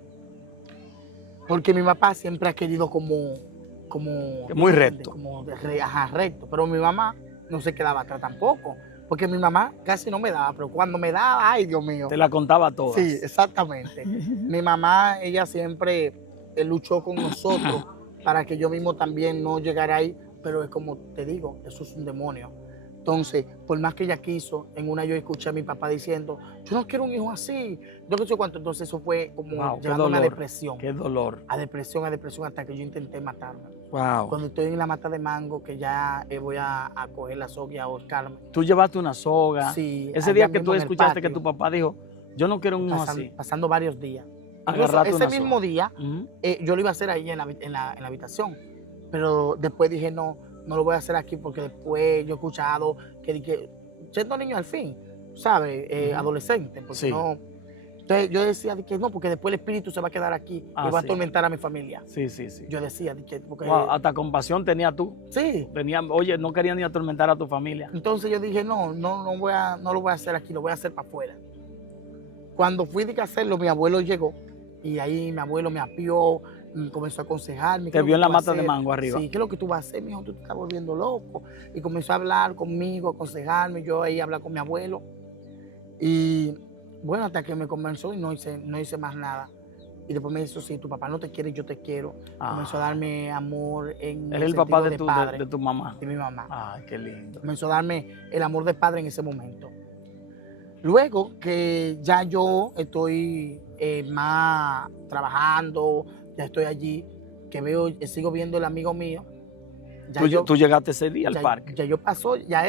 porque mi papá siempre ha querido como muy recto. Recto. Pero mi mamá no se quedaba atrás tampoco, Porque mi mamá casi no me daba, pero cuando me daba, ay, Dios mío. Te la contaba todas. Sí, exactamente. Mi mamá, ella siempre luchó con nosotros para que yo mismo también no llegara ahí, pero es como te digo, eso es un demonio. Entonces, por más que ella quiso, en una yo escuché a mi papá diciendo, yo no quiero un hijo así, yo no sé cuánto. Entonces eso fue como Wow, llevándome a depresión. Qué dolor. A depresión, hasta que yo intenté matarme. Wow. Cuando estoy en la mata de mango, que ya voy a coger la soga y a ahorcarme. Tú llevaste una soga. Sí. Ese día que tú escuchaste que tu papá dijo, yo no quiero un hijo así. Pasando varios días. Ese mismo día, yo lo iba a hacer ahí en la habitación. Pero después dije, no lo voy a hacer aquí porque después yo he escuchado que siendo niño al fin, ¿sabes? Adolescente, porque sí. no. Entonces yo decía que no, porque después el espíritu se va a quedar aquí y va a atormentar a mi familia. Sí, sí, sí. Yo decía que porque, wow, hasta compasión tenía tú. Sí. Oye, no quería ni atormentar a tu familia. Entonces yo dije, no lo voy a hacer aquí, lo voy a hacer para afuera. Cuando fui a hacerlo, mi abuelo llegó y ahí mi abuelo me apió, comenzó a aconsejarme. Te vio en la mata de mango arriba. Sí, ¿qué es lo que tú vas a hacer, mijo? Tú te estás volviendo loco. Y comenzó a hablar conmigo, a aconsejarme, yo ahí a hablar con mi abuelo. Y bueno, hasta que me convenció y no hice más nada. Y después me dijo, si tu papá no te quiere, yo te quiero. Comenzó a darme amor en el papá de tu mamá. De mi mamá. Ay, qué lindo. Comenzó a darme el amor de padre en ese momento. Luego que ya yo estoy más trabajando, ya estoy allí, que sigo viendo el amigo mío. Tú llegaste ese día al parque. Ya yo pasó, ya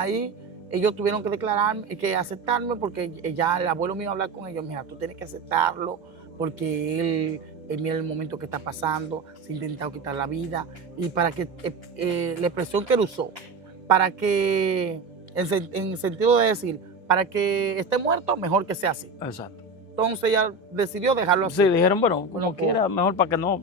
ahí ellos tuvieron que declararme, que aceptarme, porque ya el abuelo mío hablar con ellos, mira, tú tienes que aceptarlo, porque él mira el momento que está pasando, se ha intentado quitar la vida, y para que la expresión que él usó, para que, en el sentido de decir, para que esté muerto, mejor que sea así. Exacto. Entonces ella decidió dejarlo así. Sí, dijeron, bueno, como quiera, mejor para que no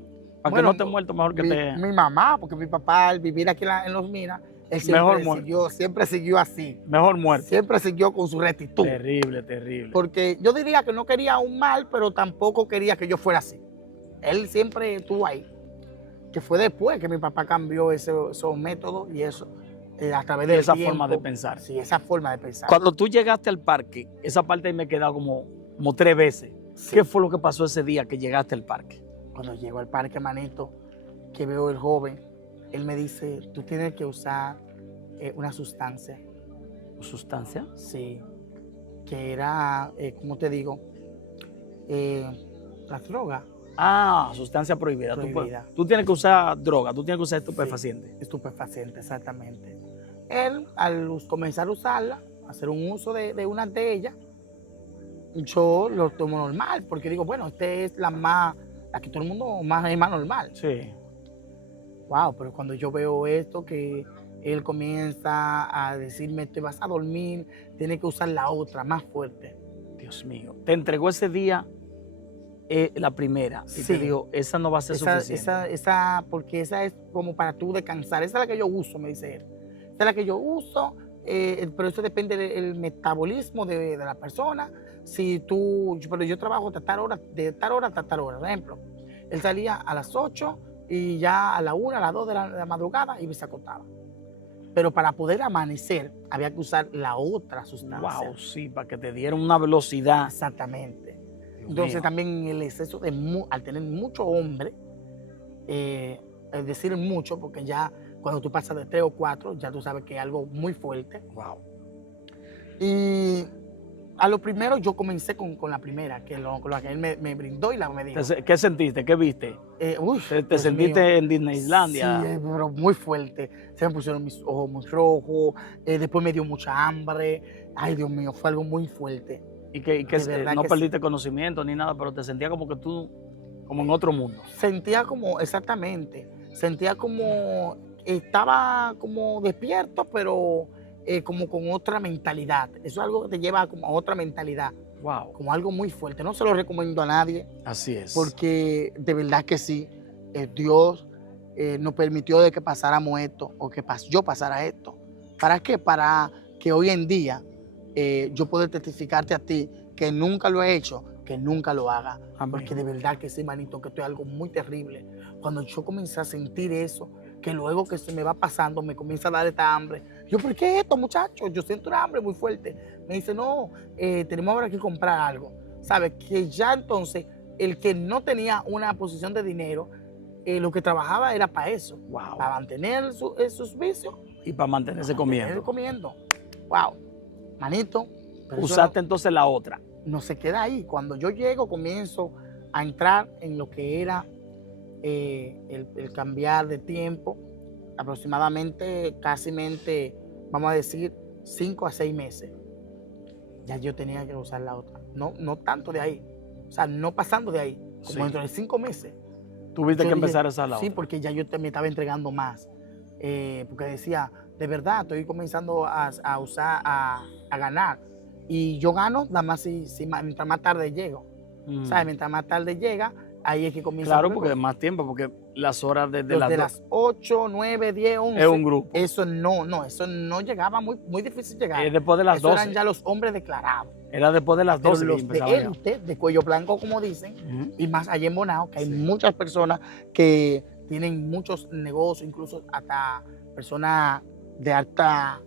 esté muerto, mejor que te... Mi mamá, porque mi papá, al vivir aquí en Los Minas, él siempre siguió así. Mejor muerto. Siempre siguió con su rectitud. Terrible, terrible. Porque yo diría que no quería un mal, pero tampoco quería que yo fuera así. Él siempre estuvo ahí. Que fue después que mi papá cambió esos métodos y eso. A través de esa forma de pensar. Sí, esa forma de pensar. Cuando tú llegaste al parque, esa parte ahí me he quedado como 3 veces. Sí. ¿Qué fue lo que pasó ese día que llegaste al parque? Cuando llego al parque, manito, que veo el joven, él me dice, tú tienes que usar una sustancia. ¿Sustancia? Sí. Que era, ¿cómo te digo? La droga. Ah, sustancia prohibida. Tú tienes que usar droga, tú tienes que usar estupefaciente. Sí, estupefaciente, exactamente. Él, al comenzar a usarla, hacer un uso de una de ellas, yo lo tomo normal, porque digo, bueno, esta es la que todo el mundo es más normal. Sí. Wow, pero cuando yo veo esto, que él comienza a decirme, te vas a dormir, tienes que usar la otra, más fuerte. Dios mío. Te entregó ese día la primera y te dijo, esa no va a ser suficiente. Porque esa es como para tú descansar. Esa es la que yo uso, me dice él. Esa es la que yo uso, pero eso depende del metabolismo de la persona. Pero yo trabajo de tal hora a tal hora. Por ejemplo, él salía a las 8 y ya a la 1, a las 2 de la madrugada y se acostaba. Pero para poder amanecer había que usar la otra sustancia. Wow, sí, para que te dieran una velocidad. Exactamente. Entonces también el exceso al tener mucho hombre, es decir mucho, porque ya cuando tú pasas de 3 o 4, ya tú sabes que es algo muy fuerte. Wow. Y a lo primero yo comencé con la primera, con la que él me brindó y me dijo. ¿Qué sentiste? ¿Qué viste? ¿Te sentiste en Disneylandia? Sí, pero muy fuerte. Se me pusieron mis ojos muy rojos, después me dio mucha hambre. Ay, Dios mío, fue algo muy fuerte. Y que no perdiste conocimiento ni nada, pero te sentía como que tú, como en otro mundo. Estaba como, estaba como despierto, pero como con otra mentalidad. Eso es algo que te lleva como a otra mentalidad. Wow. Como algo muy fuerte. No se lo recomiendo a nadie. Así es. Porque de verdad que sí, Dios nos permitió de que pasáramos esto, o que yo pasara esto. ¿Para qué? Para que hoy en día yo puedo testificarte a ti que nunca lo he hecho, que nunca lo haga. Amén. Porque de verdad que sí, manito, que esto es algo muy terrible. Cuando yo comencé a sentir eso, que luego que se me va pasando, me comienza a dar esta hambre, Yo, ¿por qué esto, muchachos? Yo siento un hambre muy fuerte. Me dice, no, tenemos ahora que comprar algo. ¿Sabes? Que ya entonces, el que no tenía una posición de dinero, lo que trabajaba era para eso. Wow. Para mantener sus vicios. Y para mantenerse comiendo. Comiendo. Wow. Manito. Usaste entonces la otra. No se queda ahí. Cuando yo llego, comienzo a entrar en lo que era el cambiar de tiempo, aproximadamente, vamos a decir, 5 a 6 meses. Ya yo tenía que usar la otra. No tanto de ahí. O sea, no pasando de ahí. Como dentro de 5 meses. Tuviste que empezar a usar la otra. Sí, porque ya yo me estaba entregando más. Porque decía, de verdad, estoy comenzando a usar, a ganar. Y yo gano nada más mientras más tarde llego. ¿Sabes? Mientras más tarde llega, ahí es que comienza. Claro, porque es más tiempo, porque las horas desde las 8, 9, 10, 11. Es un grupo. Eso no llegaba, muy difícil llegar. Después de las eso 12. Eran ya los hombres declarados. Era después de las 12. Pero los de élite, de cuello blanco, como dicen, y más allá en Bonao, que hay muchas personas que tienen muchos negocios, incluso hasta personas de alta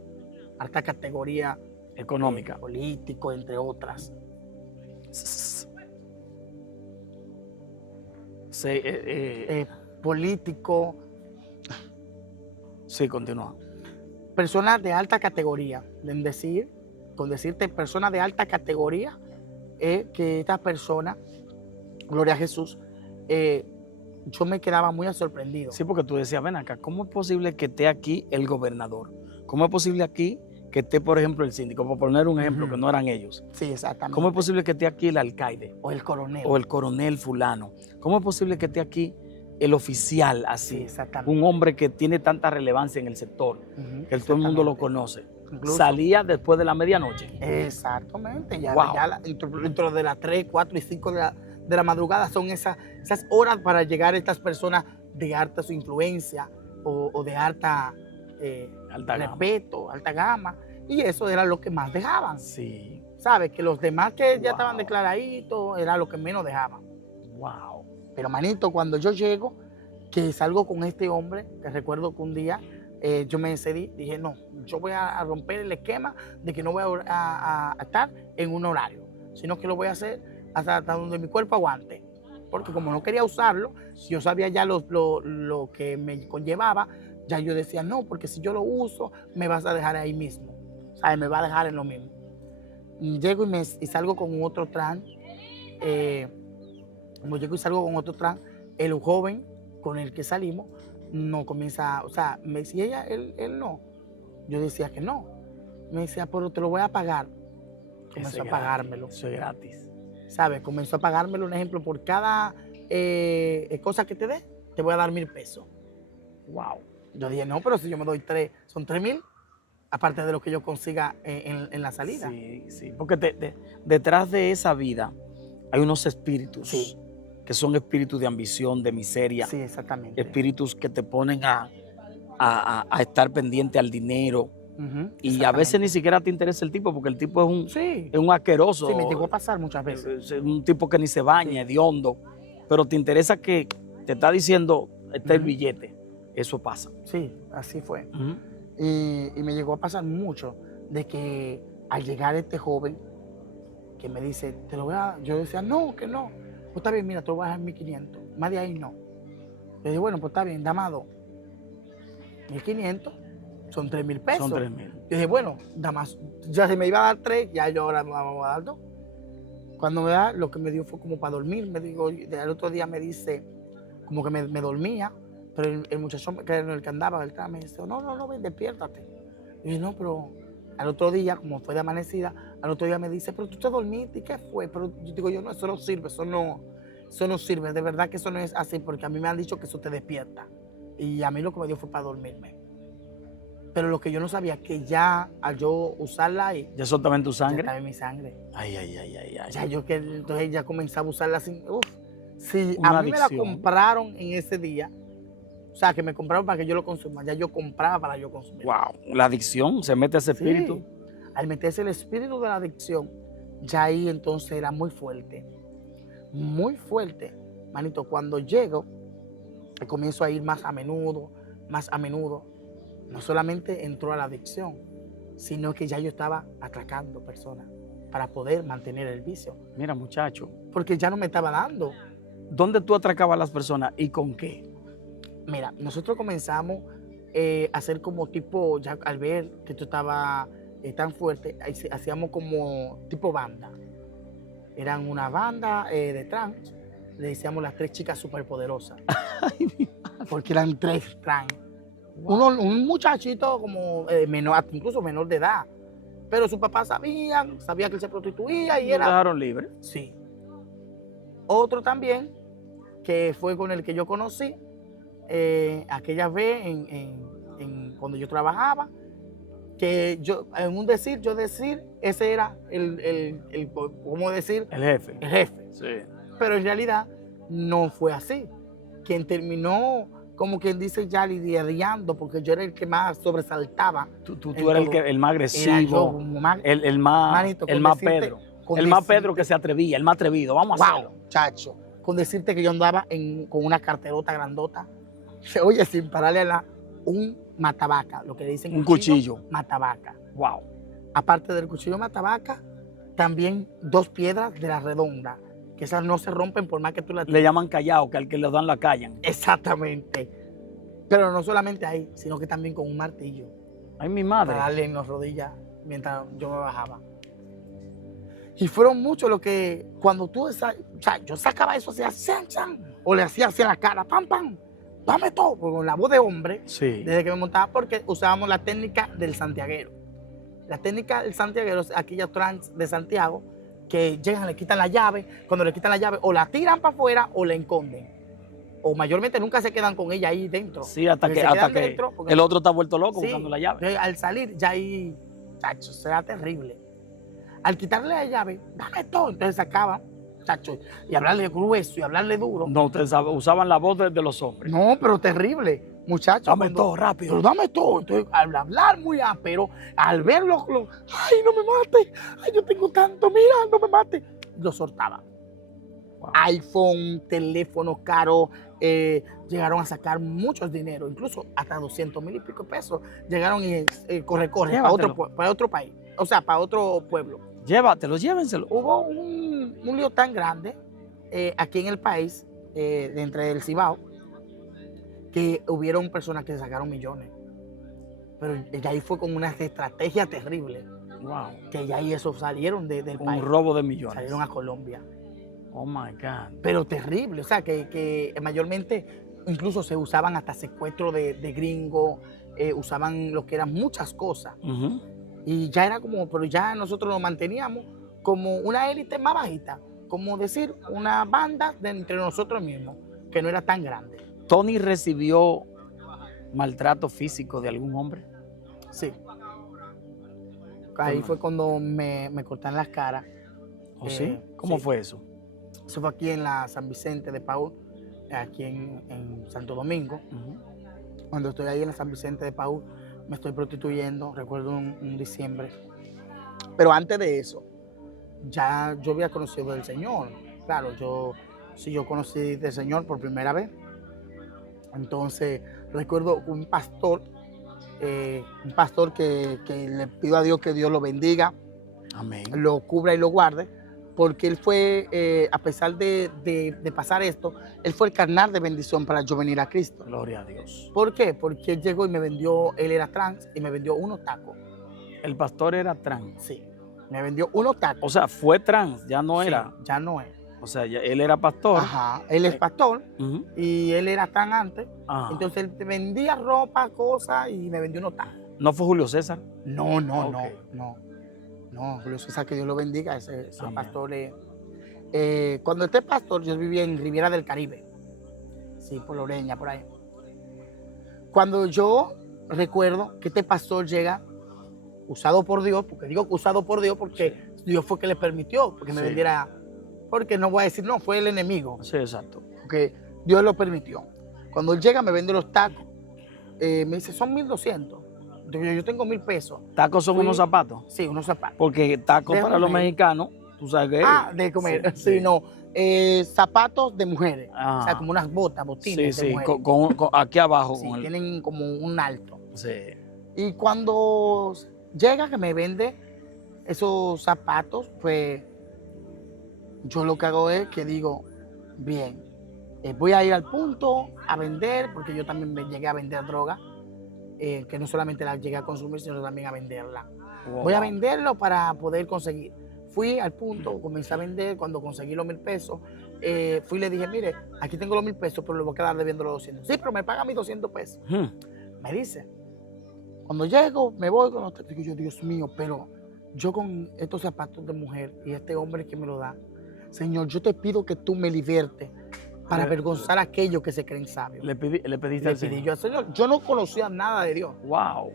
categoría económica, político, entre otras. Político. Sí, continúa. Personas de alta categoría, con decirte personas de alta categoría, que estas personas, gloria a Jesús, yo me quedaba muy sorprendido. Sí, porque tú decías, ven acá, ¿cómo es posible que esté aquí el gobernador? ¿Cómo es posible aquí que esté, por ejemplo, el síndico? Por poner un ejemplo, que no eran ellos. Sí, exactamente. ¿Cómo es posible que esté aquí el alcaide? O el coronel. O el coronel fulano. ¿Cómo es posible que esté aquí el oficial así? Sí, exactamente. Un hombre que tiene tanta relevancia en el sector, que todo el mundo lo conoce. Incluso, salía después de la medianoche. Exactamente. Ya dentro de las 3, 4 y 5 de la madrugada son esas horas para llegar a estas personas de alta su influencia o de alta respeto, alta gama. Y eso era lo que más dejaban. Sí. ¿Sabes? Que los demás que ya estaban declaraditos era lo que menos dejaban. Wow. Pero manito, cuando yo llego, que salgo con este hombre, que recuerdo que un día yo me decidí, dije, no, yo voy a romper el esquema de que no voy a estar en un horario, sino que lo voy a hacer hasta donde mi cuerpo aguante. Porque como no quería usarlo, yo sabía ya lo que me conllevaba, ya yo decía, no, porque si yo lo uso, me vas a dejar ahí mismo. ¿Sabes? Me va a dejar en lo mismo. Y llego y salgo con otro trans. Como llego y salgo con otro trans, el joven con el que salimos no comienza, o sea, me decía él no. Yo decía que no. Me decía, pero te lo voy a pagar. Comenzó a pagármelo. Eso es gratis. ¿Sabes? Comenzó a pagármelo, un ejemplo, por cada cosa que te dé, te voy a dar 1,000 pesos. Wow. Yo dije, no, pero si yo me doy 3, son 3,000, aparte de lo que yo consiga en la salida. Sí, sí, porque detrás de esa vida hay unos espíritus. Sí. Que son espíritus de ambición, de miseria. Sí, exactamente. Espíritus que te ponen a estar pendiente al dinero. Y a veces ni siquiera te interesa el tipo, porque el tipo es un asqueroso. Sí, me llegó a pasar muchas veces. Es un tipo que ni se baña, hediondo. Pero te interesa que te está diciendo, el billete. Eso pasa. Sí, así fue. Y me llegó a pasar mucho de que al llegar este joven que me dice, te lo voy a... Yo decía, no, que no. Pues está bien, mira, te lo voy a dejar 1,500. Más de ahí no. Yo dije, bueno, pues está bien, dame 2. 1,500 son 3,000 pesos. Son 3,000. Yo dije, bueno, da más. Ya se me iba a dar 3, ya yo ahora me voy a dar 2. Cuando me da, lo que me dio fue como para dormir. Me digo, el otro día me dice, como que me dormía, pero el muchacho que era el que andaba detrás me dice, no, ven, despiértate. Y dije, no, pero al otro día, como fue de amanecida, al otro día me dice, pero tú te dormiste, ¿y qué fue? Pero yo digo, no, eso no sirve, eso no sirve, de verdad que eso no es así, porque a mí me han dicho que eso te despierta. Y a mí lo que me dio fue para dormirme. Pero lo que yo no sabía, que ya al yo usarla ahí... ¿Ya eso estaba en tu sangre? Ya estaba en mi sangre. Ay. Ya yo que entonces ya comenzaba a usarla así, sí, una a mí adicción. me la compraron en ese día. O sea, que me compraron para que yo lo consuma. Ya yo compraba para yo consumir. Wow, la adicción, se mete ese espíritu. Sí. Al meterse el espíritu de la adicción, ya ahí entonces era muy fuerte. Muy fuerte. Manito, cuando llego, comienzo a ir más a menudo. no solamente entró a la adicción, sino que ya yo estaba atracando personas para poder mantener el vicio. Mira, muchacho, Porque ya no me estaba dando. ¿dónde tú atracabas a las personas y con qué? Mira, nosotros comenzamos a hacer como tipo, ya al ver que tú estabas tan fuerte, hacíamos como tipo banda. Eran una banda de trans, le decíamos las 3 chicas superpoderosas. Porque eran 3 trans. Un muchachito como menor, incluso menor de edad. Pero sus papás sabía que él se prostituía y ¿Lo era... dejaron libre? Sí. Otro también, que fue con el que yo conocí, aquella vez cuando yo trabajaba, que yo, en un decir, ese era ¿cómo decir? El jefe. El jefe. Sí. Pero en realidad no fue así. Quien terminó, como quien dice, ya lidiando, porque yo era el que más sobresaltaba. Tú eras el más agresivo, el más Pedro. El más Pedro que se atrevía, el más atrevido. Vamos a hacerlo. Chacho, con decirte que yo andaba con una carterota grandota, oye, sin pararle un matabaca, lo que dicen un cuchillo. Matabaca. Wow. Aparte del cuchillo matabaca, también 2 piedras de la redonda, que esas no se rompen por más que tú las... Le llaman callao, que al que le dan la callan. Exactamente. Pero no solamente ahí, sino que también con un martillo. Ay, mi madre. Para darle en las rodillas mientras yo me bajaba. Y fueron muchos los que, cuando tú, o sea, yo sacaba eso, hacía chan, chan, o le hacía hacia la cara, pam, pam, dame todo, con la voz de hombre, sí. Desde que me montaba, porque usábamos la técnica del santiaguero. La técnica del santiaguero es aquellos trans de Santiago que llegan, le quitan la llave, cuando le quitan la llave, o la tiran para afuera o la esconden. O mayormente nunca se quedan con ella ahí dentro. Sí, hasta que el otro está vuelto loco buscando la llave. Al salir, ya ahí, chacho, será terrible. Al quitarle la llave, dame todo, entonces sacaba, chacho, y hablarle grueso y hablarle duro. No, ustedes usaban la voz de los hombres. No, pero terrible, muchacho. Dame todo rápido. Pero dame todo. Entonces, al hablar muy áspero, al verlo, ay, no me mate, ay, yo tengo tanto, mira, no me mate, lo soltaba. Wow. iPhone, teléfono caro, llegaron a sacar muchos dinero, incluso hasta 200,000 y pico pesos. Llegaron y corre, para otro país, o sea, para otro pueblo. Llévatelo, llévenselo. Hubo un lío tan grande aquí en el país, entre el Cibao, que hubieron personas que sacaron millones. Pero de ahí fue con una estrategia terrible. Wow. Que ya ahí eso salieron del país. Un robo de millones. Salieron a Colombia. Oh my God. Pero terrible, o sea, que mayormente incluso se usaban hasta secuestro de gringos, usaban lo que eran muchas cosas. Y ya era como, pero ya nosotros nos manteníamos como una élite más bajita, como decir, una banda de entre nosotros mismos, que no era tan grande. ¿Tony recibió maltrato físico de algún hombre? Sí. Ahí fue cuando me cortaron las caras. ¿Oh, sí? ¿Cómo fue eso? Eso fue aquí en la San Vicente de Paúl, aquí en Santo Domingo. Cuando estoy ahí en la San Vicente de Paúl, me estoy prostituyendo, recuerdo un diciembre. Pero antes de eso, ya yo había conocido del Señor. Claro, yo conocí del Señor por primera vez. Entonces, recuerdo un pastor que le pido a Dios que Dios lo bendiga, amén, lo cubra y lo guarde, porque él fue, a pesar de pasar esto, él fue el canal de bendición para yo venir a Cristo. Gloria a Dios. ¿Por qué? Porque él llegó y me vendió, él era trans, y me vendió unos tacos. ¿El pastor era trans? Sí, me vendió unos tacos. O sea, fue trans, ya no era. Sí, ya no es. O sea, él era pastor. Ajá, él es pastor y él era trans antes. Ajá. Entonces él te vendía ropa, cosas y me vendió unos tacos. ¿No fue Julio César? No, Julio César, que Dios lo bendiga, ese pastor. Cuando este pastor, yo vivía en Riviera del Caribe, sí, por Loreña, por ahí. Cuando yo recuerdo que este pastor llega, usado por Dios, porque digo que usado por Dios porque Dios fue que le permitió, porque me vendiera, porque no voy a decir, no, fue el enemigo. Sí, exacto. Porque Dios lo permitió. Cuando él llega, me vende los tacos, me dice, son 1,200. Yo tengo 1,000 pesos. ¿Tacos son unos zapatos? Sí, unos zapatos. Porque tacos para los mexicanos, tú sabes que de comer. Sí, no. Zapatos de mujeres. O sea, como unas botas, botines de mujeres. Con aquí abajo. Sí, tienen como un alto. Sí. Y cuando llega que me vende esos zapatos, pues yo lo que hago es que digo, bien, voy a ir al punto a vender, porque yo también me llegué a vender droga, que no solamente la llegué a consumir, sino también a venderla. Wow. Voy a venderlo para poder conseguir. Fui al punto, comencé a vender, cuando conseguí los 1,000 pesos, fui y le dije, mire, aquí tengo los 1,000 pesos, pero le voy a quedar debiendo los 200. Sí, pero me paga mis 200 pesos. Me dice, cuando llego, me voy, digo yo, Dios mío, pero yo con estos zapatos de mujer y este hombre que me lo da, Señor, yo te pido que tú me libertes para avergonzar a aquellos que se creen sabios. Le pediste al Señor. Yo al Señor. Yo no conocía nada de Dios. Wow.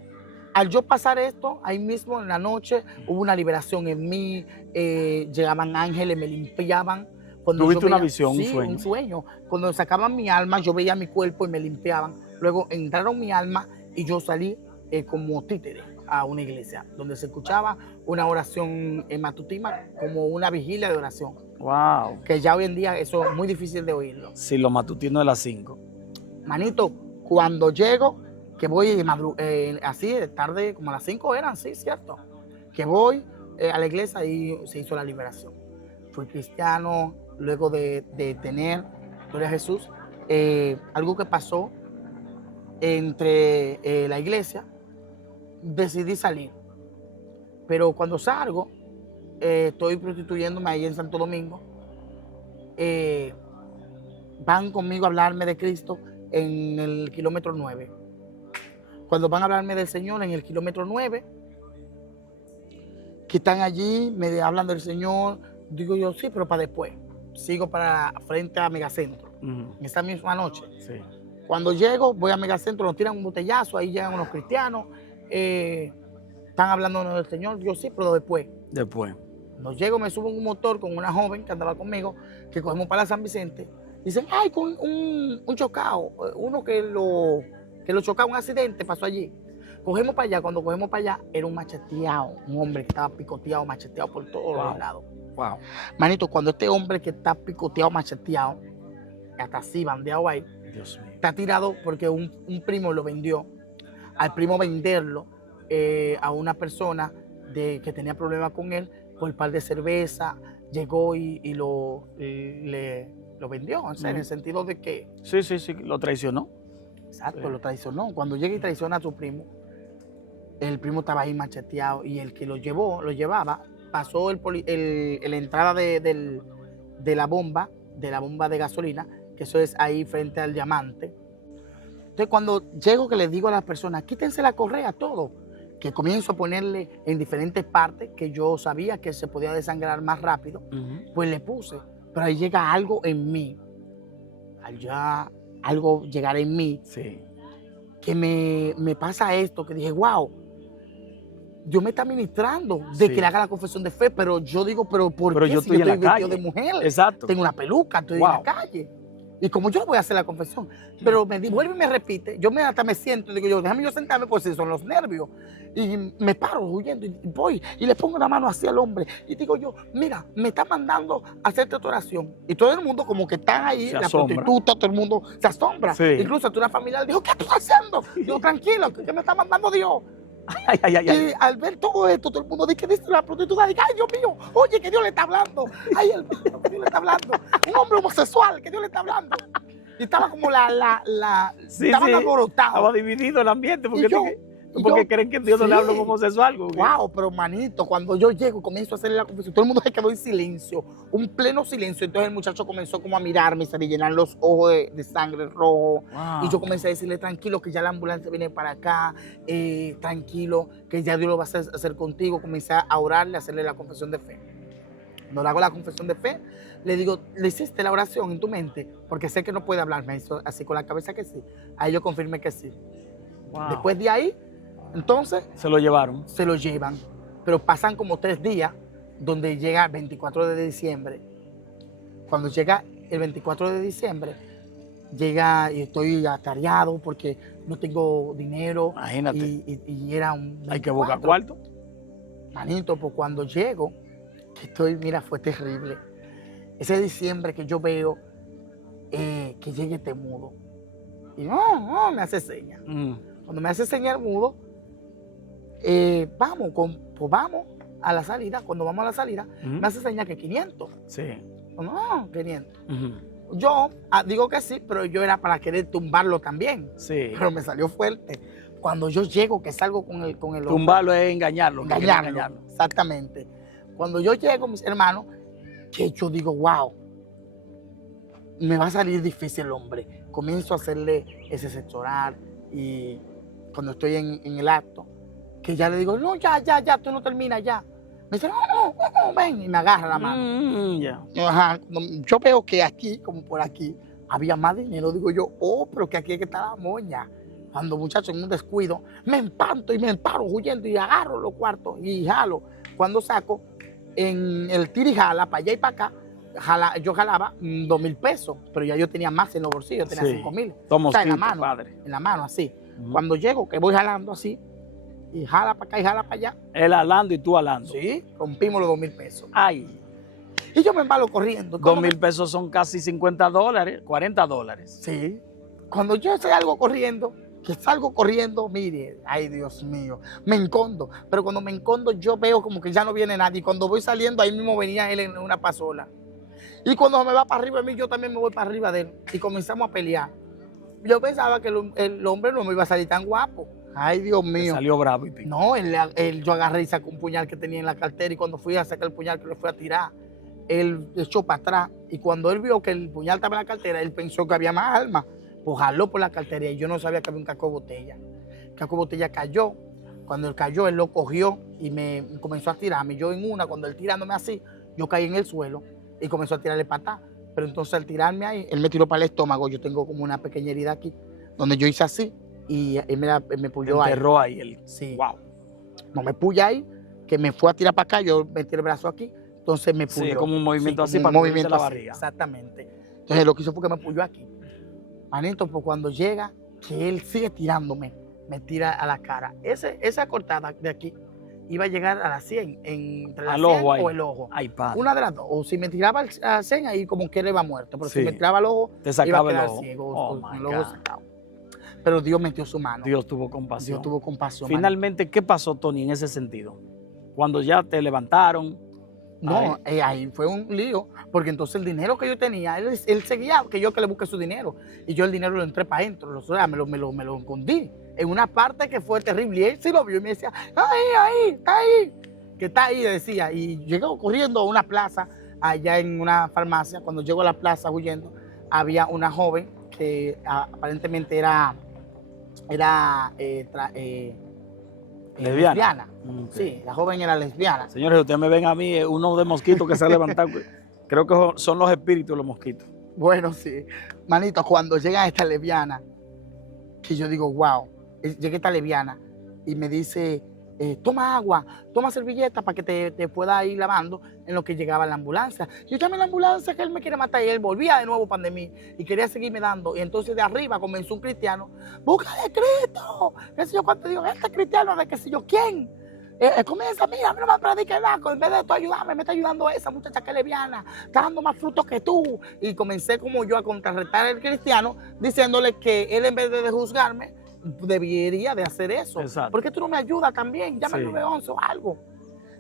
Al yo pasar esto, ahí mismo en la noche, hubo una liberación en mí, llegaban ángeles, me limpiaban. Cuando ¿Tuviste yo veía, una visión, sí, un sueño? un sueño. Cuando sacaban mi alma, yo veía mi cuerpo y me limpiaban. Luego entraron mi alma y yo salí como títere a una iglesia, donde se escuchaba una oración matutina, como una vigilia de oración. Wow. Que ya hoy en día eso es muy difícil de oírlo. Sí, los matutinos de las 5. Manito, cuando llego, que voy así de tarde, como a las 5 eran, sí, cierto. Que voy a la iglesia y se hizo la liberación. Fui cristiano, luego de tener, gloria a Jesús, algo que pasó entre la iglesia, decidí salir. Pero cuando salgo, estoy prostituyéndome ahí en Santo Domingo, van conmigo a hablarme de Cristo en el kilómetro 9. Cuando van a hablarme del Señor en el kilómetro 9, que están allí, me hablan del Señor, digo yo, sí, pero para después. Sigo para frente a Megacentro, esa misma noche. Sí. Cuando llego, voy a Megacentro, nos tiran un botellazo, ahí llegan unos cristianos, están hablando del Señor, yo sí, pero después. Después. Cuando llego, me subo en un motor con una joven que andaba conmigo, que cogemos para San Vicente. Dicen, ay, con un chocado, uno que lo chocaba, un accidente pasó allí. Cogemos para allá, cuando cogemos para allá, era un macheteado, un hombre que estaba picoteado, macheteado por todos los lados. Wow. Manito, cuando este hombre que está picoteado, macheteado, hasta así, bandeado ahí, Dios mío. está tirado porque un primo lo vendió. Al primo venderlo a una persona que tenía problemas con él, por un par de cerveza, llegó y lo vendió, o sea, en el sentido de que... Sí, lo traicionó. Exacto, Sí. lo traicionó. Cuando llega y traiciona a su primo, el primo estaba ahí macheteado y el que lo llevaba, pasó la entrada de la bomba de gasolina, que eso es ahí frente al diamante. Entonces cuando llego que le digo a las personas, quítense la correa, todo, que comienzo a ponerle en diferentes partes que yo sabía que se podía desangrar más rápido, pues le puse. Pero ahí llega algo en mí, allá algo llegar en mí, Sí. que me pasa esto, que dije, wow, Dios me está ministrando de Sí. que le haga la confesión de fe, pero yo digo, pero ¿por Pero qué yo si estoy en la vestido calle. de mujer? Exacto. Tengo una peluca, estoy en la calle. Y como yo no voy a hacer la confesión, pero vuelve y me repite, hasta me siento, digo yo, déjame yo sentarme, pues si son los nervios. Y me paro huyendo y voy y le pongo la mano así al hombre y digo yo, mira, me está mandando a hacerte esta oración. Y todo el mundo como que está ahí, Se la asombra. prostituta, todo el mundo se asombra. Sí. Incluso hasta una familiar dijo, ¿qué tú estás haciendo? Digo, tranquilo, que me está mandando Dios. Ay. Y al ver todo esto, todo el mundo dice, dice la prostituta, dice, ay, Dios mío, oye, que Dios le está hablando. Ay, hermano, que Dios le está hablando. Un hombre homosexual, que Dios le está hablando. Y estaba como estaban alborotados. Estaba dividido el ambiente porque, Y porque yo, creen que Dios no le habla como homosexual. Wow, pero manito, cuando yo llego, comienzo a hacerle la confesión, todo el mundo se quedó en silencio, un pleno silencio. Entonces el muchacho comenzó como a mirarme, se le llenan los ojos de sangre rojo. Wow. Y yo comencé a decirle, tranquilo, que ya la ambulancia viene para acá, tranquilo, que ya Dios lo va a hacer contigo. Comencé a orarle, a hacerle la confesión de fe. Cuando le hago la confesión de fe, le digo, ¿le hiciste la oración en tu mente? Porque sé que no puede hablar. Me hizo así con la cabeza que sí. Ahí yo confirmé que sí. Wow. Después de ahí, entonces, se lo llevaron. se lo llevan. Pero pasan como 3 días, donde llega el 24 de diciembre. Cuando llega el 24 de diciembre, llega y estoy atareado porque no tengo dinero. Imagínate. Y era un 24. Hay que buscar cuarto. Manito, pues cuando llego, que estoy, mira, fue terrible. Ese diciembre que yo veo que llegue este mudo. Y no, me hace señas. Cuando me hace señal mudo, pues vamos a la salida. Cuando vamos a la salida, me hace señal que 500. Sí. No, 500. Yo digo que sí, pero yo era para querer tumbarlo también. Sí. Pero me salió fuerte. Cuando yo llego, que salgo con el tumbarlo es engañarlo. Engañarlo. Exactamente. Cuando yo llego, mis hermanos, que yo digo, wow, me va a salir difícil el hombre. Comienzo a hacerle ese sexo oral y cuando estoy en el acto, que ya le digo, no, ya, tú no terminas, ya. Me dice, no, ven, y me agarra la mano. Ajá. Yo veo que aquí, como por aquí, había más dinero. Digo yo, pero que aquí es que está la moña. Cuando muchachos en un descuido, me empanto y me paro huyendo y agarro los cuartos y jalo. Cuando saco en el tira y jala, para allá y para acá, yo jalaba 2,000 pesos, pero ya yo tenía más en los bolsillos, tenía 5,000. O sea, en la mano, padre. En la mano, así. Cuando llego, que voy jalando así, y jala para acá y jala para allá. Él jalando y tú jalando. Sí, rompimos los 2,000 pesos. Ay. Y yo me embalo corriendo. 2,000 pesos son casi $50, $40. Sí. Cuando yo salgo corriendo, mire, ay Dios mío, me encondo. Pero cuando me encondo yo veo como que ya no viene nadie. Y cuando voy saliendo, ahí mismo venía él en una pasola. Y cuando me va para arriba de mí, yo también me voy para arriba de él. Y comenzamos a pelear. Yo pensaba que el hombre no me iba a salir tan guapo. Ay, Dios mío. Salió bravo y pico. No, yo agarré y saqué un puñal que tenía en la cartera y cuando fui a sacar el puñal que le fui a tirar, él echó para atrás y cuando él vio que el puñal estaba en la cartera, él pensó que había más armas, pues jaló por la cartera y yo no sabía que había un caco de botella. El caco de botella cayó, cuando él cayó, él lo cogió y me comenzó a tirarme. Yo en una, cuando él tirándome así, yo caí en el suelo y comenzó a tirarle patada. Pero entonces al tirarme ahí, él me tiró para el estómago, yo tengo como una pequeña herida aquí, donde yo hice así. Y él me puyó ahí. Enterró ahí. Él. Sí. Wow. No me puya ahí, que me fue a tirar para acá, yo metí el brazo aquí, entonces me puyó. Sí, como un movimiento así para movimiento la así, barriga. Exactamente. Entonces lo que hizo fue que me puyó aquí. Manito, pues cuando llega, que él sigue tirándome, me tira a la cara. Esa cortada de aquí iba a llegar a la 100, entre la 100 o el ojo. Ay, padre. Una de las dos. O si me tiraba a la 100, ahí como que él iba muerto. Pero si me tiraba al ojo, te sacaba iba a quedar el ojo. ciego, el ojo sacado. Pero Dios metió su mano. Dios tuvo compasión. Dios tuvo compasión. Finalmente, manito. ¿Qué pasó, Tony, en ese sentido? Cuando ya te levantaron. No, ahí fue un lío, porque entonces el dinero que yo tenía, él seguía que yo que le busque su dinero. Y yo el dinero lo entré para adentro, me lo escondí en una parte que fue terrible. Y él sí lo vio y me decía, está ahí, que está ahí, decía. Y llegó corriendo a una plaza, allá en una farmacia. Cuando llegó a la plaza huyendo, había una joven que aparentemente era lesbiana. Okay. Sí, la joven era lesbiana. Señores, ustedes me ven a mí, uno de mosquitos que se ha levantado. Creo que son los espíritus de los mosquitos. Bueno, sí. Manito, cuando llega esta lesbiana, que yo digo, wow, llega esta lesbiana y me dice, toma agua, toma servilleta para que te pueda ir lavando en lo que llegaba la ambulancia. Yo llamé a la ambulancia que él me quiere matar y él volvía de nuevo para de mí y quería seguirme dando. Y entonces de arriba comenzó un cristiano, búscale Cristo, qué sé yo cuánto, digo, este cristiano de qué sé yo quién. Comienza, mira, a mí no me prediques nada, en vez de tú ayudarme, me está ayudando esa muchacha que es lesbiana, está dando más frutos que tú. Y comencé como yo a contrarrestar al cristiano, diciéndole que él en vez de juzgarme, debería de hacer eso. Exacto. ¿Por qué tú no me ayudas también? Llama al 911 o algo.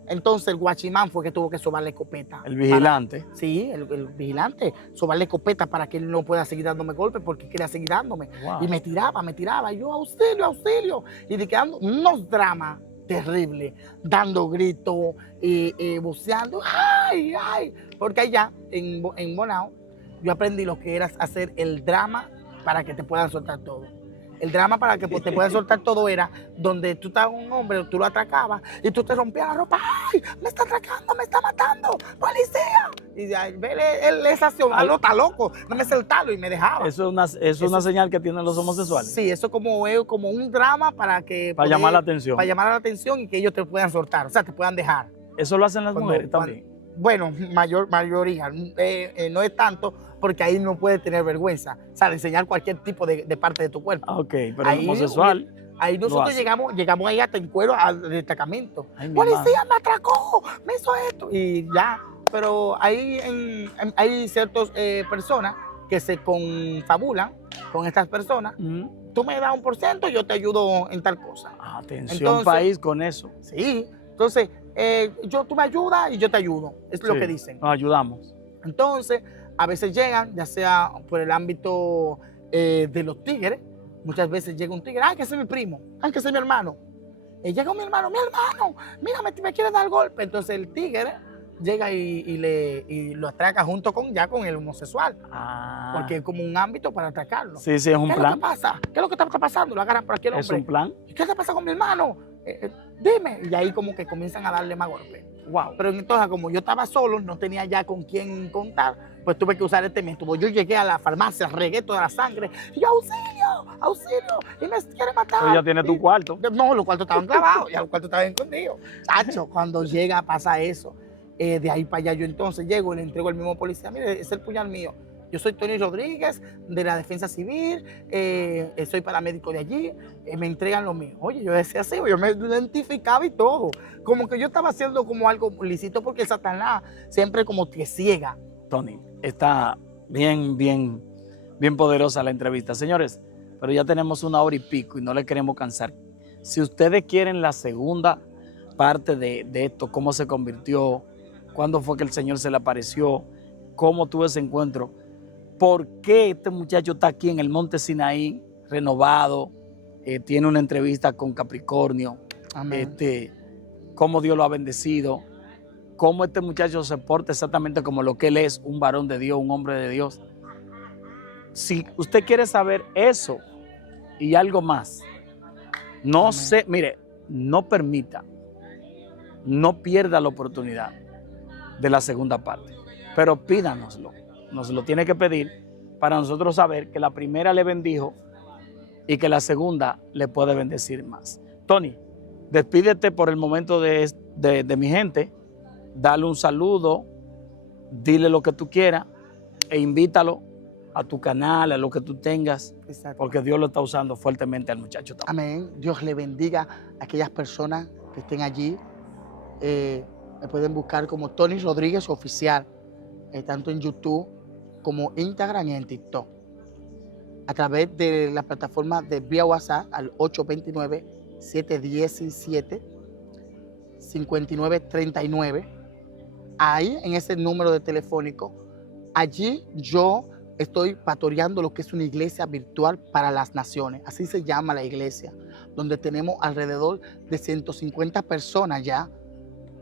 Entonces el guachimán fue que tuvo que sobarle escopeta. El vigilante. Sí, el vigilante, sobarle escopeta para que él no pueda seguir dándome golpes porque quería seguir dándome. Wow. Y me tiraba. Y yo, auxilio. Y de quedando unos dramas terribles, dando gritos, buceando. ¡Ay! Porque allá en Bonao yo aprendí lo que era hacer el drama para que te puedan soltar todo. El drama para que te puedan soltar todo era donde tú estabas un hombre, tú lo atracabas y tú te rompías la ropa. ¡Ay! Me está atracando, me está matando, policía. Y él esa acción, está loco, no me soltarlo y me dejaba. Eso es una señal que tienen los homosexuales. Sí, eso es como un drama para llamar la atención. Para llamar la atención y que ellos te puedan soltar, o sea, te puedan dejar. Eso lo hacen las mujeres también. Bueno, mayoría, no es tanto porque ahí no puedes tener vergüenza, o sea, de enseñar cualquier tipo de parte de tu cuerpo. Ok, pero el homosexual. Ahí nosotros llegamos ahí hasta en cuero al destacamento. Ay, policía me atracó, me hizo esto y ya. Pero ahí hay ciertas personas que se confabulan con estas personas. tú me das 1%, yo te ayudo en tal cosa. Atención, Entonces, país, con eso. Sí, entonces, tú me ayudas y yo te ayudo, es lo Sí, que dicen. nos ayudamos. Entonces, a veces llegan, ya sea por el ámbito de los tigres, muchas veces llega un tigre, que ese es mi primo, que ese es mi hermano. Y llega mi hermano, mira, me quiere dar golpe. Entonces el tigre llega y lo atraca junto con el homosexual. Porque es como un ámbito para atracarlo. Sí, es un plan. ¿Qué pasa? ¿Qué es lo que está pasando? Lo agarran por aquí el hombre. Es un plan. ¿Qué te pasa con mi hermano? Dime. Y ahí como que comienzan a darle más golpes. Wow. Pero entonces, como yo estaba solo, no tenía ya con quién contar, pues tuve que usar este método. Yo llegué a la farmacia, regué toda la sangre, y yo, auxilio, y me quiere matar. Pero ya tienes tu cuarto. No, los cuartos estaban clavados, ya los cuartos estaban escondidos. Chacho, cuando llega, pasa eso. De ahí para allá yo entonces llego y le entrego al mismo policía, mire, es el puñal mío. Yo soy Tony Rodríguez, de la Defensa Civil, soy paramédico de allí, me entregan lo mío. Oye, yo decía así, yo me identificaba y todo. Como que yo estaba haciendo como algo lícito porque Satanás siempre como te ciega. Tony, está bien poderosa la entrevista. Señores, pero ya tenemos 1 hora y pico y no le queremos cansar. Si ustedes quieren la segunda parte de esto, cómo se convirtió, cuándo fue que el Señor se le apareció, cómo tuvo ese encuentro, por qué este muchacho está aquí en el Monte Sinaí, renovado, tiene una entrevista con Capricornio, cómo Dios lo ha bendecido, cómo este muchacho se porta exactamente como lo que él es, un varón de Dios, un hombre de Dios. Si usted quiere saber eso y algo más, mire, no permita, no pierda la oportunidad de la segunda parte, pero pídanoslo. Nos lo tiene que pedir para nosotros saber que la primera le bendijo y que la segunda le puede bendecir más. Tony, despídete por el momento de mi gente, dale un saludo, dile lo que tú quieras e invítalo a tu canal, a lo que tú tengas. Exacto. Porque Dios lo está usando fuertemente al muchacho también. Amén. Dios le bendiga a aquellas personas que estén allí. Me pueden buscar como Tony Rodríguez Oficial, tanto en YouTube como Instagram y en TikTok. A través de la plataforma de vía WhatsApp al 829-717-5939. Ahí en ese número de telefónico, allí yo estoy pastoreando lo que es una iglesia virtual para las naciones. Así se llama la iglesia, donde tenemos alrededor de 150 personas ya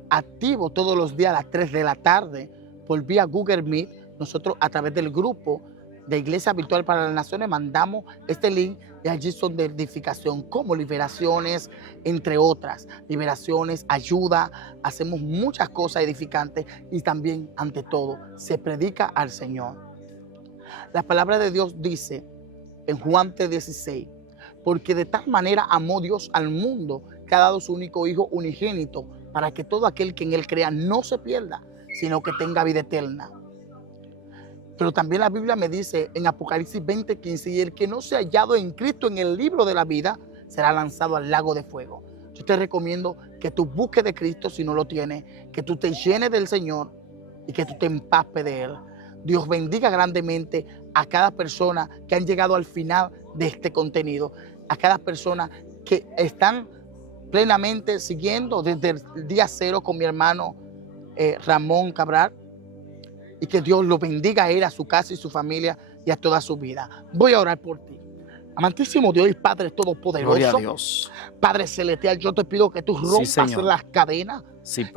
activos todos los días a las 3 de la tarde por vía Google Meet. Nosotros a través del grupo de Iglesia Virtual para las Naciones mandamos este link y allí son de edificación como liberaciones, entre otras. Liberaciones, ayuda, hacemos muchas cosas edificantes y también, ante todo, se predica al Señor. La palabra de Dios dice en Juan 3:16, porque de tal manera amó Dios al mundo que ha dado su único Hijo unigénito para que todo aquel que en Él crea no se pierda, sino que tenga vida eterna. Pero también la Biblia me dice en Apocalipsis 20:15, y el que no sea hallado en Cristo en el libro de la vida será lanzado al lago de fuego. Yo te recomiendo que tú busques de Cristo si no lo tienes, que tú te llenes del Señor y que tú te empapes de Él. Dios bendiga grandemente a cada persona que han llegado al final de este contenido, a cada persona que están plenamente siguiendo desde el día 0 con mi hermano Ramón Cabral, y que Dios lo bendiga a él, a su casa y su familia y a toda su vida. Voy a orar por ti. Amantísimo Dios y Padre Todopoderoso, gloria a Dios. Padre Celestial, yo te pido que tú rompas las cadenas,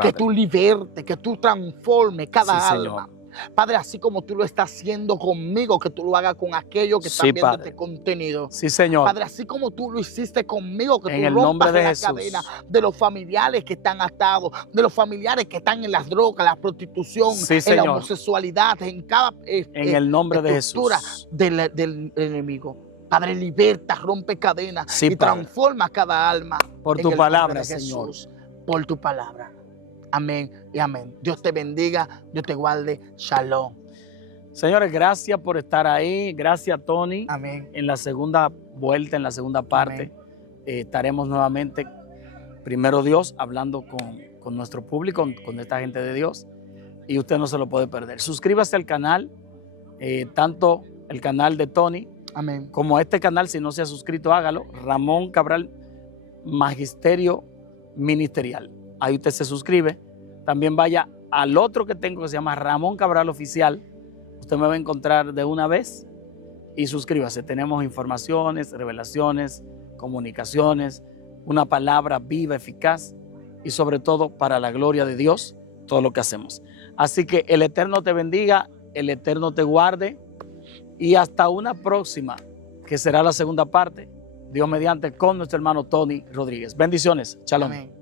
que tú libertes, que tú transformes cada alma. Señor. Padre, así como tú lo estás haciendo conmigo, que tú lo hagas con aquellos que están viendo este contenido. Sí, Señor. Padre, así como tú lo hiciste conmigo, que tú rompas la cadena de los familiares que están atados, de los familiares que están en las drogas, la prostitución, en la homosexualidad, en cada en el nombre de Jesús del enemigo. Padre, liberta, rompe cadenas y transforma cada alma. Por tu palabra, Señor. Por tu palabra. Amén y amén. Dios te bendiga, Dios te guarde. Shalom. Señores, gracias por estar ahí. Gracias, Tony. Amén. En la segunda vuelta, en la segunda parte, estaremos nuevamente, primero Dios, hablando con nuestro público, con esta gente de Dios. Y usted no se lo puede perder. Suscríbase al canal, tanto el canal de Tony Amén. Como a este canal, si no se ha suscrito, hágalo. Ramón Cabral Magisterio Ministerial. Ahí usted se suscribe. También vaya al otro que tengo que se llama Ramón Cabral Oficial. Usted me va a encontrar de una vez y suscríbase. Tenemos informaciones, revelaciones, comunicaciones, una palabra viva, eficaz y sobre todo para la gloria de Dios, todo lo que hacemos. Así que el Eterno te bendiga, el Eterno te guarde y hasta una próxima, que será la segunda parte, Dios mediante, con nuestro hermano Tony Rodríguez. Bendiciones. Shalom. Amén.